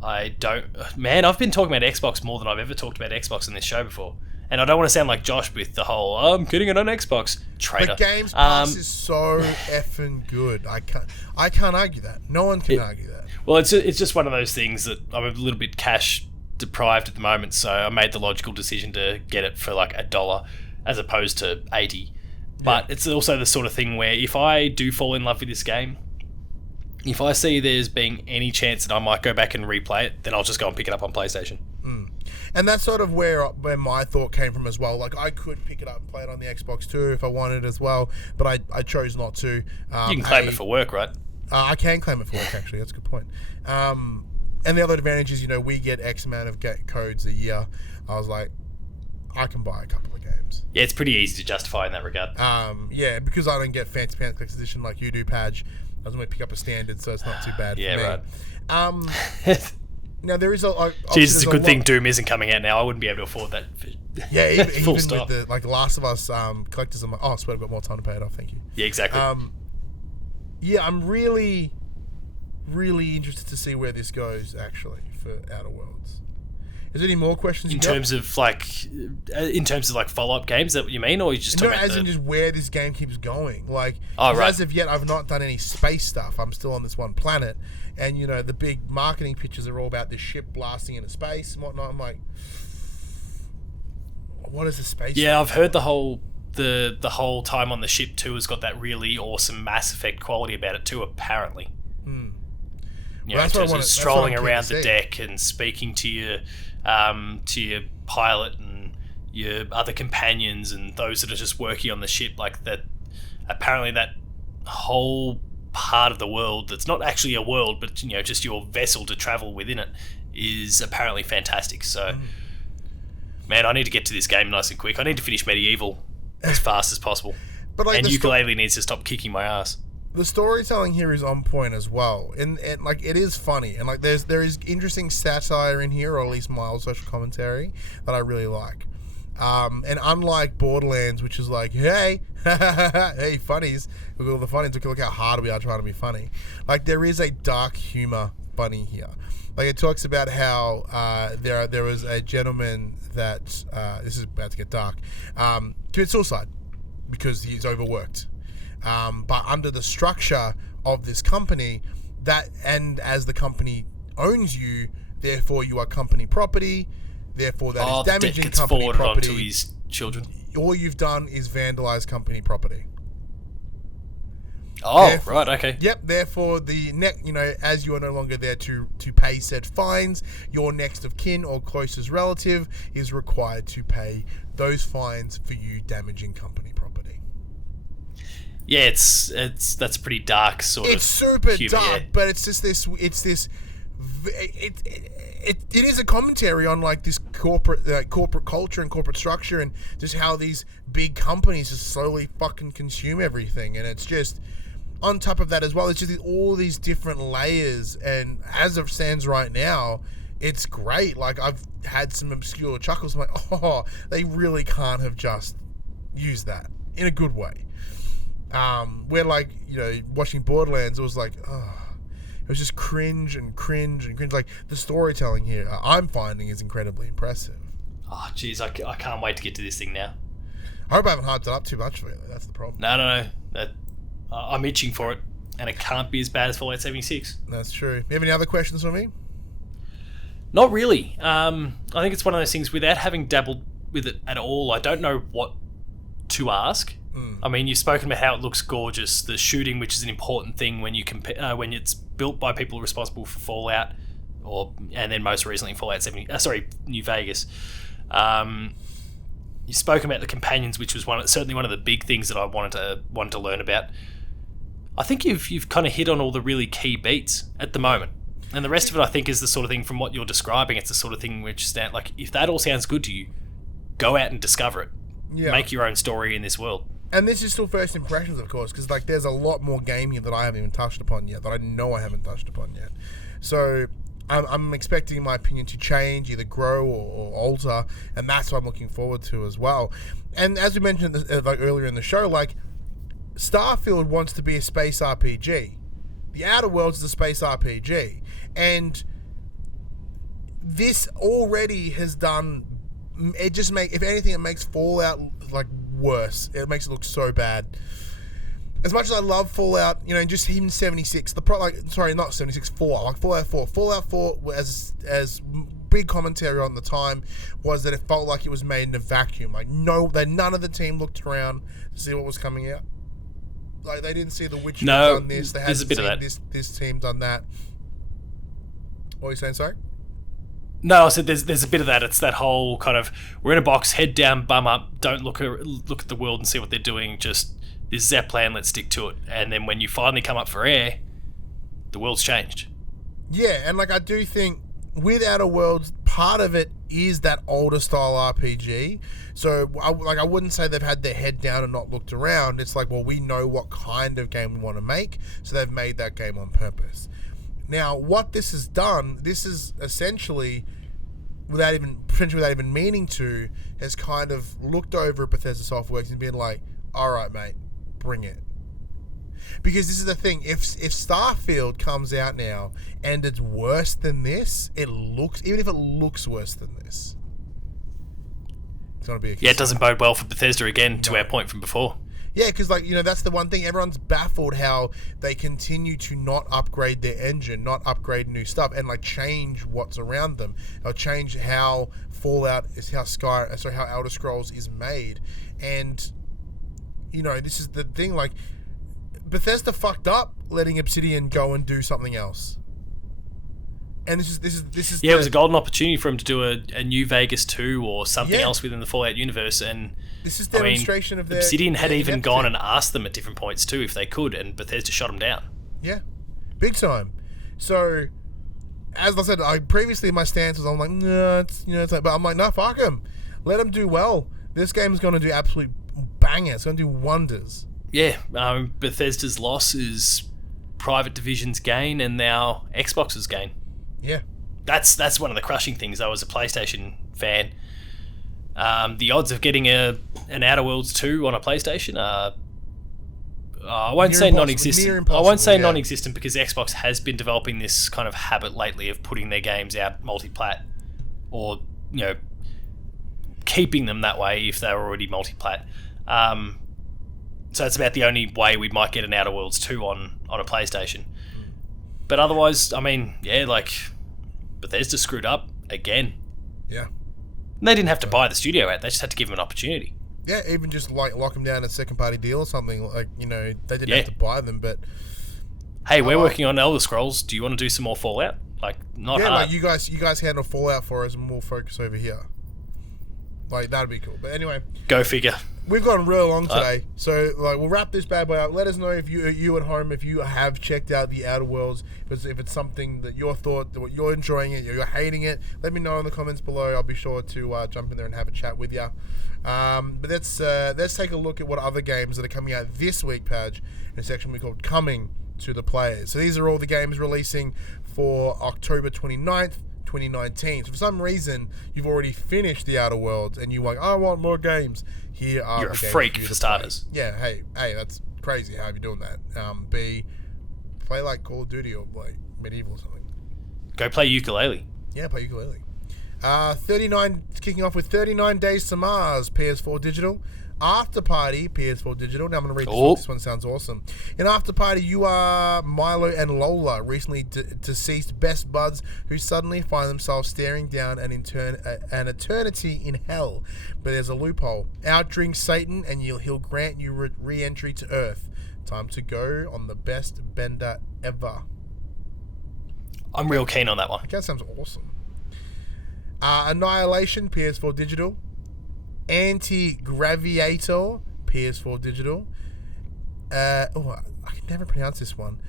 I don't... Man, I've been talking about Xbox more than I've ever talked about Xbox in this show before. And I don't want to sound like Josh with the whole, I'm getting it on Xbox, traitor. But Games Pass is so effing good. I can't argue that. No one can argue that. Well, it's just one of those things that I'm a little bit cash deprived at the moment, so I made the logical decision to get it for like $1 as opposed to 80. But it's also the sort of thing where if I do fall in love with this game, if I see there's being any chance that I might go back and replay it, then I'll just go and pick it up on PlayStation. And that's sort of where my thought came from as well. Like, I could pick it up and play it on the Xbox too if I wanted as well, but I chose not to. You can claim it for work, right? I can claim it for work, actually. That's a good point. And the other advantage is, we get X amount of codes a year. I was like, I can buy a couple of games. Yeah, it's pretty easy to justify in that regard. Yeah, because I don't get Fancy Pants Collector's Edition like you do, Padge. I was going to pick up a standard, so it's not too bad for me. Right. Now, there is Jeez, it's a good thing Doom isn't coming out now. I wouldn't be able to afford that. Yeah, even Full with stop. the Last of Us collectors, I'm like, I swear I've got more time to pay it off, thank you. Yeah, exactly. Yeah, I'm really, really interested to see where this goes, actually, for Outer Worlds. Is there any more questions in terms of follow-up games, is that what you mean? Or you just talking about in just where this game keeps going. Like, right. As of yet, I've not done any space stuff. I'm still on this one planet. And, the big marketing pictures are all about this ship blasting into space and whatnot. I'm like, what is the space? Yeah, I've heard the whole time on the ship too has got that really awesome Mass Effect quality about it too, apparently. In terms of strolling around the deck and speaking to your pilot and your other companions and those that are just working on the ship, like that. Apparently, that whole part of the world that's not actually a world, but just your vessel to travel within it is apparently fantastic. So, man, I need to get to this game nice and quick. I need to finish MediEvil as fast as possible. But Ukulele needs to stop kicking my ass. The storytelling here is on point as well, and like it is funny, and like there is interesting satire in here, or at least mild social commentary that I really like. And unlike Borderlands, which is like, hey, hey, funnies, look at all the funnies, look how hard we are trying to be funny. Like, there is a dark humor funny here. Like, it talks about how there was a gentleman that this is about to get dark, committed suicide because he's overworked. But under the structure of this company, and as the company owns you, therefore you are company property. Therefore, that is damaging company property. Onto his children. All you've done is vandalize company property. Right, okay. Yep. Therefore, as you are no longer there to pay said fines, your next of kin or closest relative is required to pay those fines for you damaging company property. Yeah, that's a pretty dark sort of. It's super humor, dark, but it's just this. It is a commentary on like this corporate culture and corporate structure, and just how these big companies just slowly fucking consume everything. And it's just on top of that as well, it's just all these different layers. And as of stands right now, it's great. Like, I've had some obscure chuckles. I'm like, they really can't have just used that in a good way. Where like, watching Borderlands, it was like, it was just cringe and cringe and cringe. Like, the storytelling here, I'm finding is incredibly impressive. Oh, jeez, I can't wait to get to this thing now. I hope I haven't hyped it up too much for you. That's the problem. No. I'm itching for it, and it can't be as bad as Fallout 76. That's true. You have any other questions for me? Not really. I think it's one of those things, without having dabbled with it at all, I don't know what to ask. I mean, you've spoken about how it looks gorgeous, the shooting, which is an important thing when you when it's built by people responsible for Fallout, and then most recently Fallout 70. New Vegas. You've spoken about the companions, which was certainly one of the big things that I wanted to learn about. I think you've kind of hit on all the really key beats at the moment. And the rest of it, I think, is the sort of thing, from what you're describing, it's the sort of thing which, like, if that all sounds good to you, go out and discover it. Yeah. Make your own story in this world. And this is still first impressions, of course, because, like, there's a lot more game here that I haven't even touched upon yet, that I know I haven't touched upon yet. So I'm expecting my opinion to change, either grow or alter, and that's what I'm looking forward to as well. And as we mentioned like earlier in the show, like, Starfield wants to be a space RPG. The Outer Worlds is a space RPG. And this already has done... if anything, it makes Fallout, like, worse. It makes it look so bad. As much as I love Fallout, just even 76, not 76, 4, like Fallout 4. Fallout 4, as big commentary on the time, was that it felt like it was made in a vacuum. Like, none of the team looked around to see what was coming out. Like, they didn't see The Witcher done this. They hadn't seen this team done that. What are you saying, sorry? No, I said there's a bit of that. It's that whole kind of, we're in a box, head down, bum up, don't look at the world and see what they're doing, just, this is our plan, let's stick to it. And then when you finally come up for air, the world's changed. Yeah, and, like, I do think with Outer Worlds, part of it is that older style RPG. So, I wouldn't say they've had their head down and not looked around. It's like, well, we know what kind of game we want to make, so they've made that game on purpose. Now, what this has done, this is essentially, without even meaning to, has kind of looked over at Bethesda Softworks and been like, all right, mate, bring it. Because this is the thing, if Starfield comes out now and it's worse than this, even if it looks worse than this, it's going to be a concern. Yeah, it doesn't bode well for Bethesda again, to our point from before. Yeah, because, like, that's the one thing. Everyone's baffled how they continue to not upgrade their engine, not upgrade new stuff, and, like, change what's around them. Or change how Fallout is, how Elder Scrolls is made. And, this is the thing, like, Bethesda fucked up letting Obsidian go and do something else. And this is it was a golden opportunity for him to do a new Vegas 2 or something else within the Fallout universe, and this is demonstration of their... Obsidian had even gone and asked them at different points too if they could, and Bethesda shot them down. Yeah, big time. So, as I said, previously my stance was, I'm like, no, it's like, but I'm like, no, fuck them. Let them do well. This game is going to do absolute banger. It's going to do wonders. Yeah, Bethesda's loss is Private Division's gain, and now Xbox's gain. Yeah, that's one of the crushing things. I was a PlayStation fan. The odds of getting an Outer Worlds 2 on a PlayStation are, I won't say non-existent. I won't say non-existent, because Xbox has been developing this kind of habit lately of putting their games out multi-plat, or keeping them that way if they're already multi-plat. So it's about the only way we might get an Outer Worlds 2 on a PlayStation. But otherwise, I mean, yeah, like, Bethesda screwed up again. Yeah. And they didn't have to buy the studio out. They just had to give them an opportunity. Yeah, even just, like, lock them down a second-party deal or something. Like, they didn't have to buy them, but... Hey, we're working on Elder Scrolls. Do you want to do some more Fallout? Like, not hard. Yeah, like, you guys handle Fallout for us and we'll focus over here. Like, that'd be cool. But anyway... Go figure. We've gone real long today, so, like, we'll wrap this bad boy up. Let us know if you at home, if you have checked out the Outer Worlds, if it's something that you're enjoying it, you're hating it. Let me know in the comments below. I'll be sure to jump in there and have a chat with you. But let's take a look at what other games that are coming out this week, Padge, in a section we called Coming to the Players. So these are all the games releasing for October 29th, 2019. So for some reason, you've already finished the Outer Worlds and you're like, I want more games. Here are You're a freak for starters. Yeah, hey, that's crazy. How are you doing that? Play like Call of Duty or like MediEvil or something. Go play ukulele. Yeah, play ukulele. Kicking off with 39 Days to Mars, PS4 digital. After Party, PS4 Digital. Now I'm going to read this one. This one sounds awesome. In After Party, you are Milo and Lola, recently deceased best buds who suddenly find themselves staring down an eternity in hell. But there's a loophole. Outdrink Satan and he'll grant you re-entry to Earth. Time to go on the best bender ever. I'm real keen on that one. That sounds awesome. Annihilation, PS4 Digital. Anti-Graviator, PS4 Digital. I can never pronounce this one.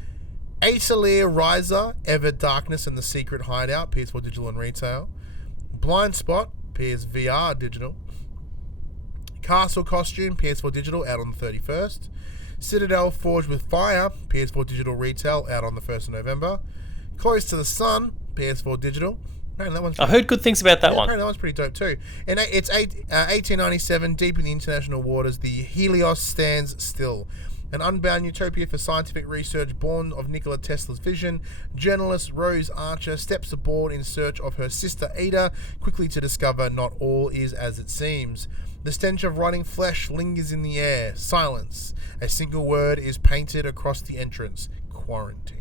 Atelier Riser, Ever Darkness and the Secret Hideout, PS4 Digital and Retail. Blind Spot, PSVR Digital. Castle Costume, PS4 Digital, out on the 31st. Citadel Forged with Fire, PS4 Digital Retail, out on the 1st of November. Close to the Sun, PS4 Digital. Man, that one's I heard good things about that one. That one's pretty dope too. And it's 1897, deep in the international waters, the Helios stands still. An unbound utopia for scientific research born of Nikola Tesla's vision. Journalist Rose Archer steps aboard in search of her sister Ada, quickly to discover not all is as it seems. The stench of rotting flesh lingers in the air. Silence. A single word is painted across the entrance. Quarantine.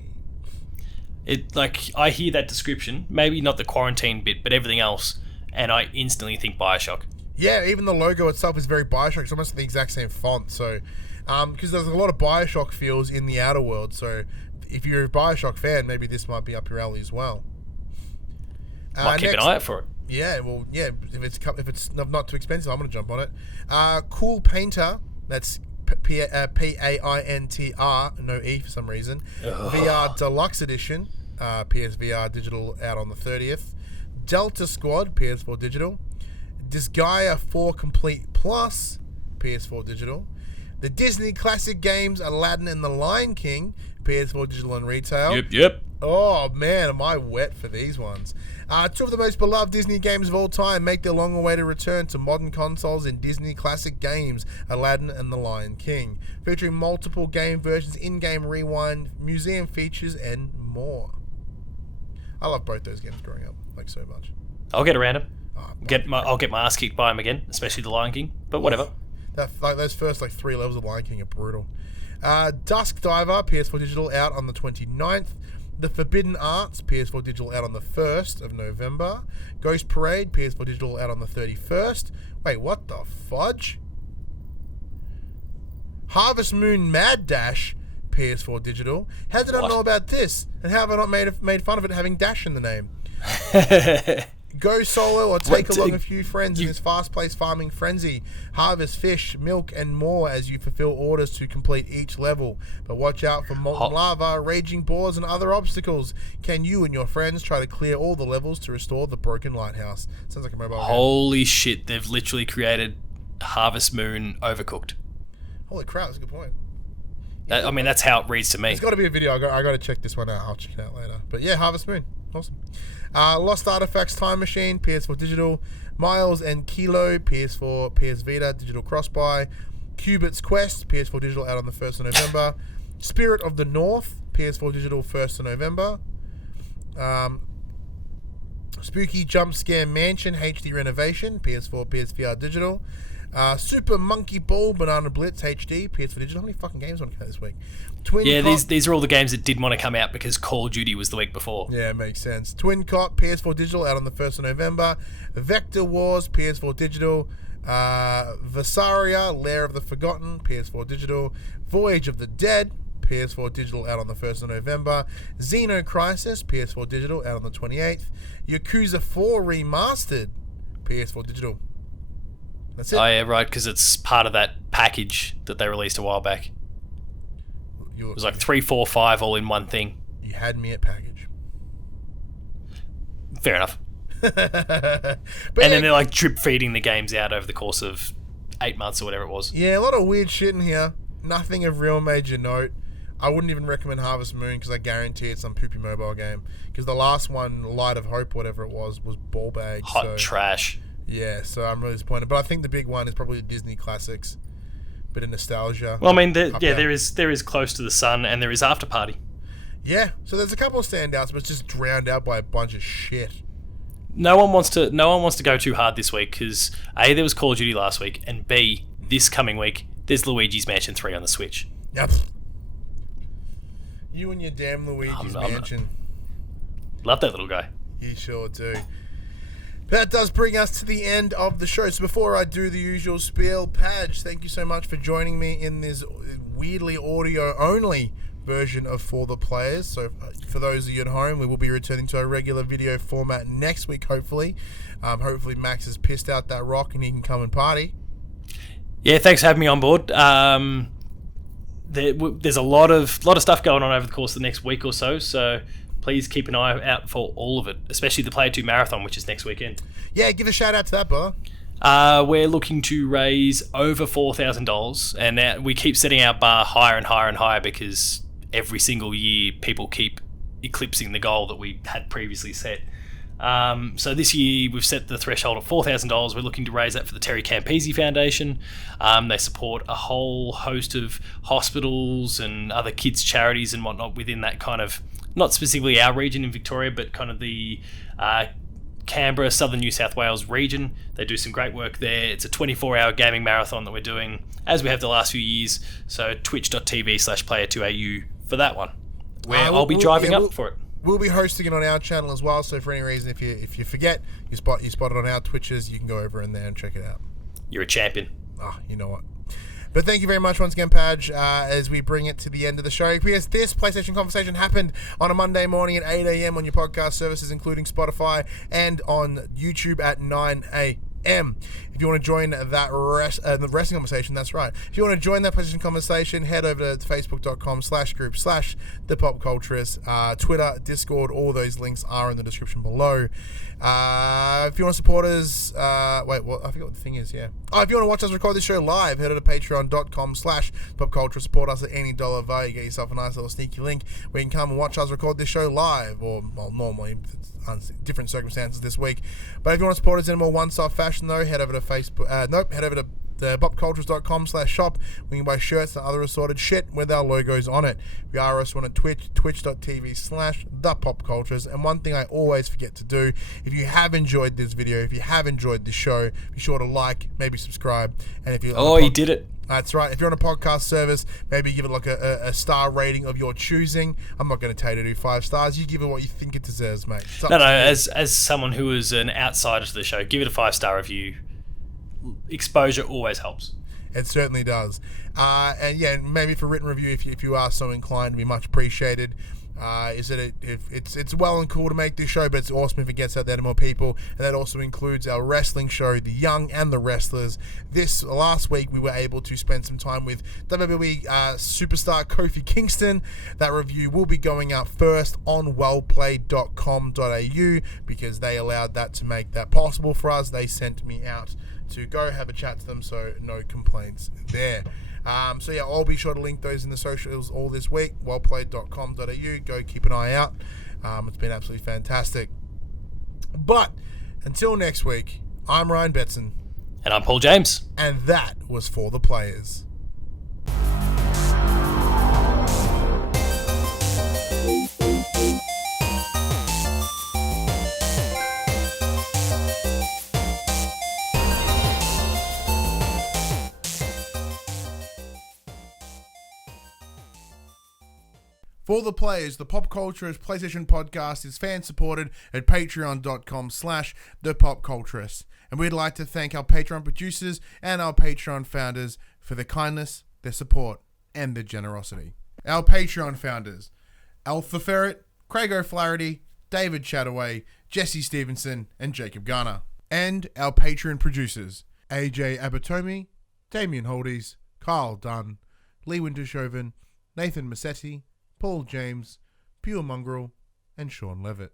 I hear that description, maybe not the quarantine bit, but everything else, and I instantly think Bioshock. Yeah, even the logo itself is very Bioshock. It's almost the exact same font. So, because there's a lot of Bioshock feels in the Outer World. So, if you're a Bioshock fan, maybe this might be up your alley as well. Might keep an eye out for it. Yeah, well, yeah. If it's not too expensive, I'm gonna jump on it. Cool Painter. That's Paintr, no E for some reason. VR Deluxe Edition, PSVR Digital, out on the 30th. Delta Squad, PS4 Digital. Disgaea 4 Complete Plus, PS4 Digital. The Disney classic games Aladdin and the Lion King, PS4 Digital and Retail. Yep. Oh man, am I wet for these ones. Two of the most beloved Disney games of all time make their long-awaited return to modern consoles in Disney classic games, Aladdin and the Lion King, featuring multiple game versions, in-game rewind, museum features, and more. I love both those games growing up, like so much. I'll get around them. I'll get my ass kicked by them again, especially the Lion King, but whatever. Those first 3 levels of Lion King are brutal. Dusk Diver, PS4 Digital, out on the 29th. The Forbidden Arts, PS4 Digital, out on the 1st of November. Ghost Parade, PS4 Digital, out on the 31st. Wait, what the fudge? Harvest Moon Mad Dash, PS4 Digital. How did I know about this? And how have I not made fun of it having Dash in the name? Go solo or take along a few friends in this fast-paced farming frenzy. Harvest fish, milk, and more as you fulfill orders to complete each level. But watch out for molten lava, raging boars, and other obstacles. Can you and your friends try to clear all the levels to restore the broken lighthouse? Sounds like a mobile game. Holy shit, they've literally created Harvest Moon Overcooked. Holy crap, that's a good point. That's how it reads to me. There's got to be a video. I got to check this one out. I'll check it out later. But yeah, Harvest Moon. Awesome. Lost Artifacts Time Machine, PS4 Digital. Miles and Kilo, PS4, PS Vita, Digital Cross-Buy. QUICKBITS Quest, PS4 Digital, out on the 1st of November. Spirit of the North, PS4 Digital, 1st of November. Spooky Jump Scare Mansion HD Renovation, PS4, PSVR Digital. Super Monkey Ball Banana Blitz HD, PS4 Digital. How many fucking games want to come out this week? These are all the games that did want to come out because Call of Duty was the week before. Yeah, makes sense. Twin Cop, PS4 Digital, out on the 1st of November. Vector Wars, PS4 Digital. Vesaria, Lair of the Forgotten, PS4 Digital. Voyage of the Dead, PS4 Digital, out on the 1st of November. Xeno Crisis, PS4 Digital, out on the 28th. Yakuza 4 Remastered, PS4 Digital. That's it. Oh yeah, right, because it's part of that package that they released a while back. It was like 3, 4, 5 all in one thing. You had me at package. Fair enough. But then they're like drip feeding the games out over the course of 8 months or whatever it was. Yeah, a lot of weird shit in here. Nothing of real major note. I wouldn't even recommend Harvest Moon because I guarantee it's some poopy mobile game. Because the last one, Light of Hope, whatever it was ball bag. Hot trash. Yeah, so I'm really disappointed. But I think the big one is probably the Disney classics. Bit of nostalgia. Well, I mean, there is Close to the Sun and there is After Party. Yeah, so there's a couple of standouts, but it's just drowned out by a bunch of shit. No one wants to go too hard this week because A, there was Call of Duty last week, and B, this coming week, there's Luigi's Mansion 3 on the Switch. Yep. You and your damn Luigi's Mansion. Love that little guy. You sure do. That does bring us to the end of the show. So before I do the usual spiel, Padge, thank you so much for joining me in this weirdly audio-only version of For the Players. So for those of you at home, we will be returning to our regular video format next week, hopefully. Hopefully Max has pissed out that rock and he can come and party. Yeah, thanks for having me on board. There's a lot of stuff going on over the course of the next week or so, so please keep an eye out for all of it, especially the Player 2 Marathon, which is next weekend. Yeah, give a shout out to that, brother. We're looking to raise over $4,000, and we keep setting our bar higher and higher and higher because every single year people keep eclipsing the goal that we had previously set. So this year we've set the threshold of $4,000. We're looking to raise that for the Terry Campese Foundation. They support a whole host of hospitals and other kids' charities and whatnot within that kind of, not specifically our region in Victoria, but kind of the Canberra, Southern New South Wales region. They do some great work there. It's a 24-hour gaming marathon that we're doing, as we have the last few years. So twitch.tv/player2au for that one, where I'll be driving up for it. We'll be hosting it on our channel as well. So for any reason, if you forget, you spot it on our Twitches, you can go over in there and check it out. You're a champion. You know what? But thank you very much once again, Padge, as we bring it to the end of the show. Because this PlayStation conversation happened on a Monday morning at 8 a.m. on your podcast services, including Spotify, and on YouTube at 9 a.m. If you want to join that the wrestling conversation, that's right. If you want to join that PlayStation conversation, head over to facebook.com/group/thepopculturists, Twitter, Discord, all those links are in the description below. If you want to support us, I forgot what the thing is, yeah. If you want to watch us record this show live, head over to patreon.com/popculture. Support us at any dollar value. Get yourself a nice little sneaky link where you can come and watch us record this show live, or, well, normally, different circumstances this week. But if you want to support us in a more one-stop fashion, though, head over to head over to popculturists.com/shop. We can buy shirts and other assorted shit with our logos on it. We are also on twitch.tv/thepopcultures. And one thing I always forget to do, if you have enjoyed this video, if you have enjoyed this show, be sure to like, maybe subscribe. And if you you did it. That's right. If you're on a podcast service, maybe give it like a star rating of your choosing. I'm not going to tell you to do 5 stars. You give it what you think it deserves, mate. No. As someone who is an outsider to the show, give it a 5-star review. Exposure always helps. It certainly does. And yeah, maybe for written review, if you are so inclined, to be much appreciated. It's well and cool to make this show, but it's awesome if it gets out there to more people. And that also includes our wrestling show, The Young and the Wrestlers. Last week we were able to spend some time with WWE superstar Kofi Kingston. That review will be going out first on wellplayed.com.au because they allowed that to make that possible for us. They sent me out to go have a chat to them, so no complaints there. So yeah, I'll be sure to link those in the socials all this week. Wellplayed.com.au. Go keep an eye out. It's been absolutely fantastic. But until next week, I'm Ryan Betson. And I'm Paul James. And that was For the Players. For the Players, the PopCulturists PlayStation podcast is fan-supported at patreon.com/thepopculturists. And we'd like to thank our Patreon producers and our Patreon founders for their kindness, their support, and their generosity. Our Patreon founders: Alpha Ferret, Craig O'Flaherty, David Chataway, Jesse Stevenson, and Jacob Garner. And our Patreon producers: AJ Abatomi, Damien Holdies, Kyle Dunn, Lee Wintershoven, Nathan Massetti, Paul James, Pure Mongrel, and Sean Levitt.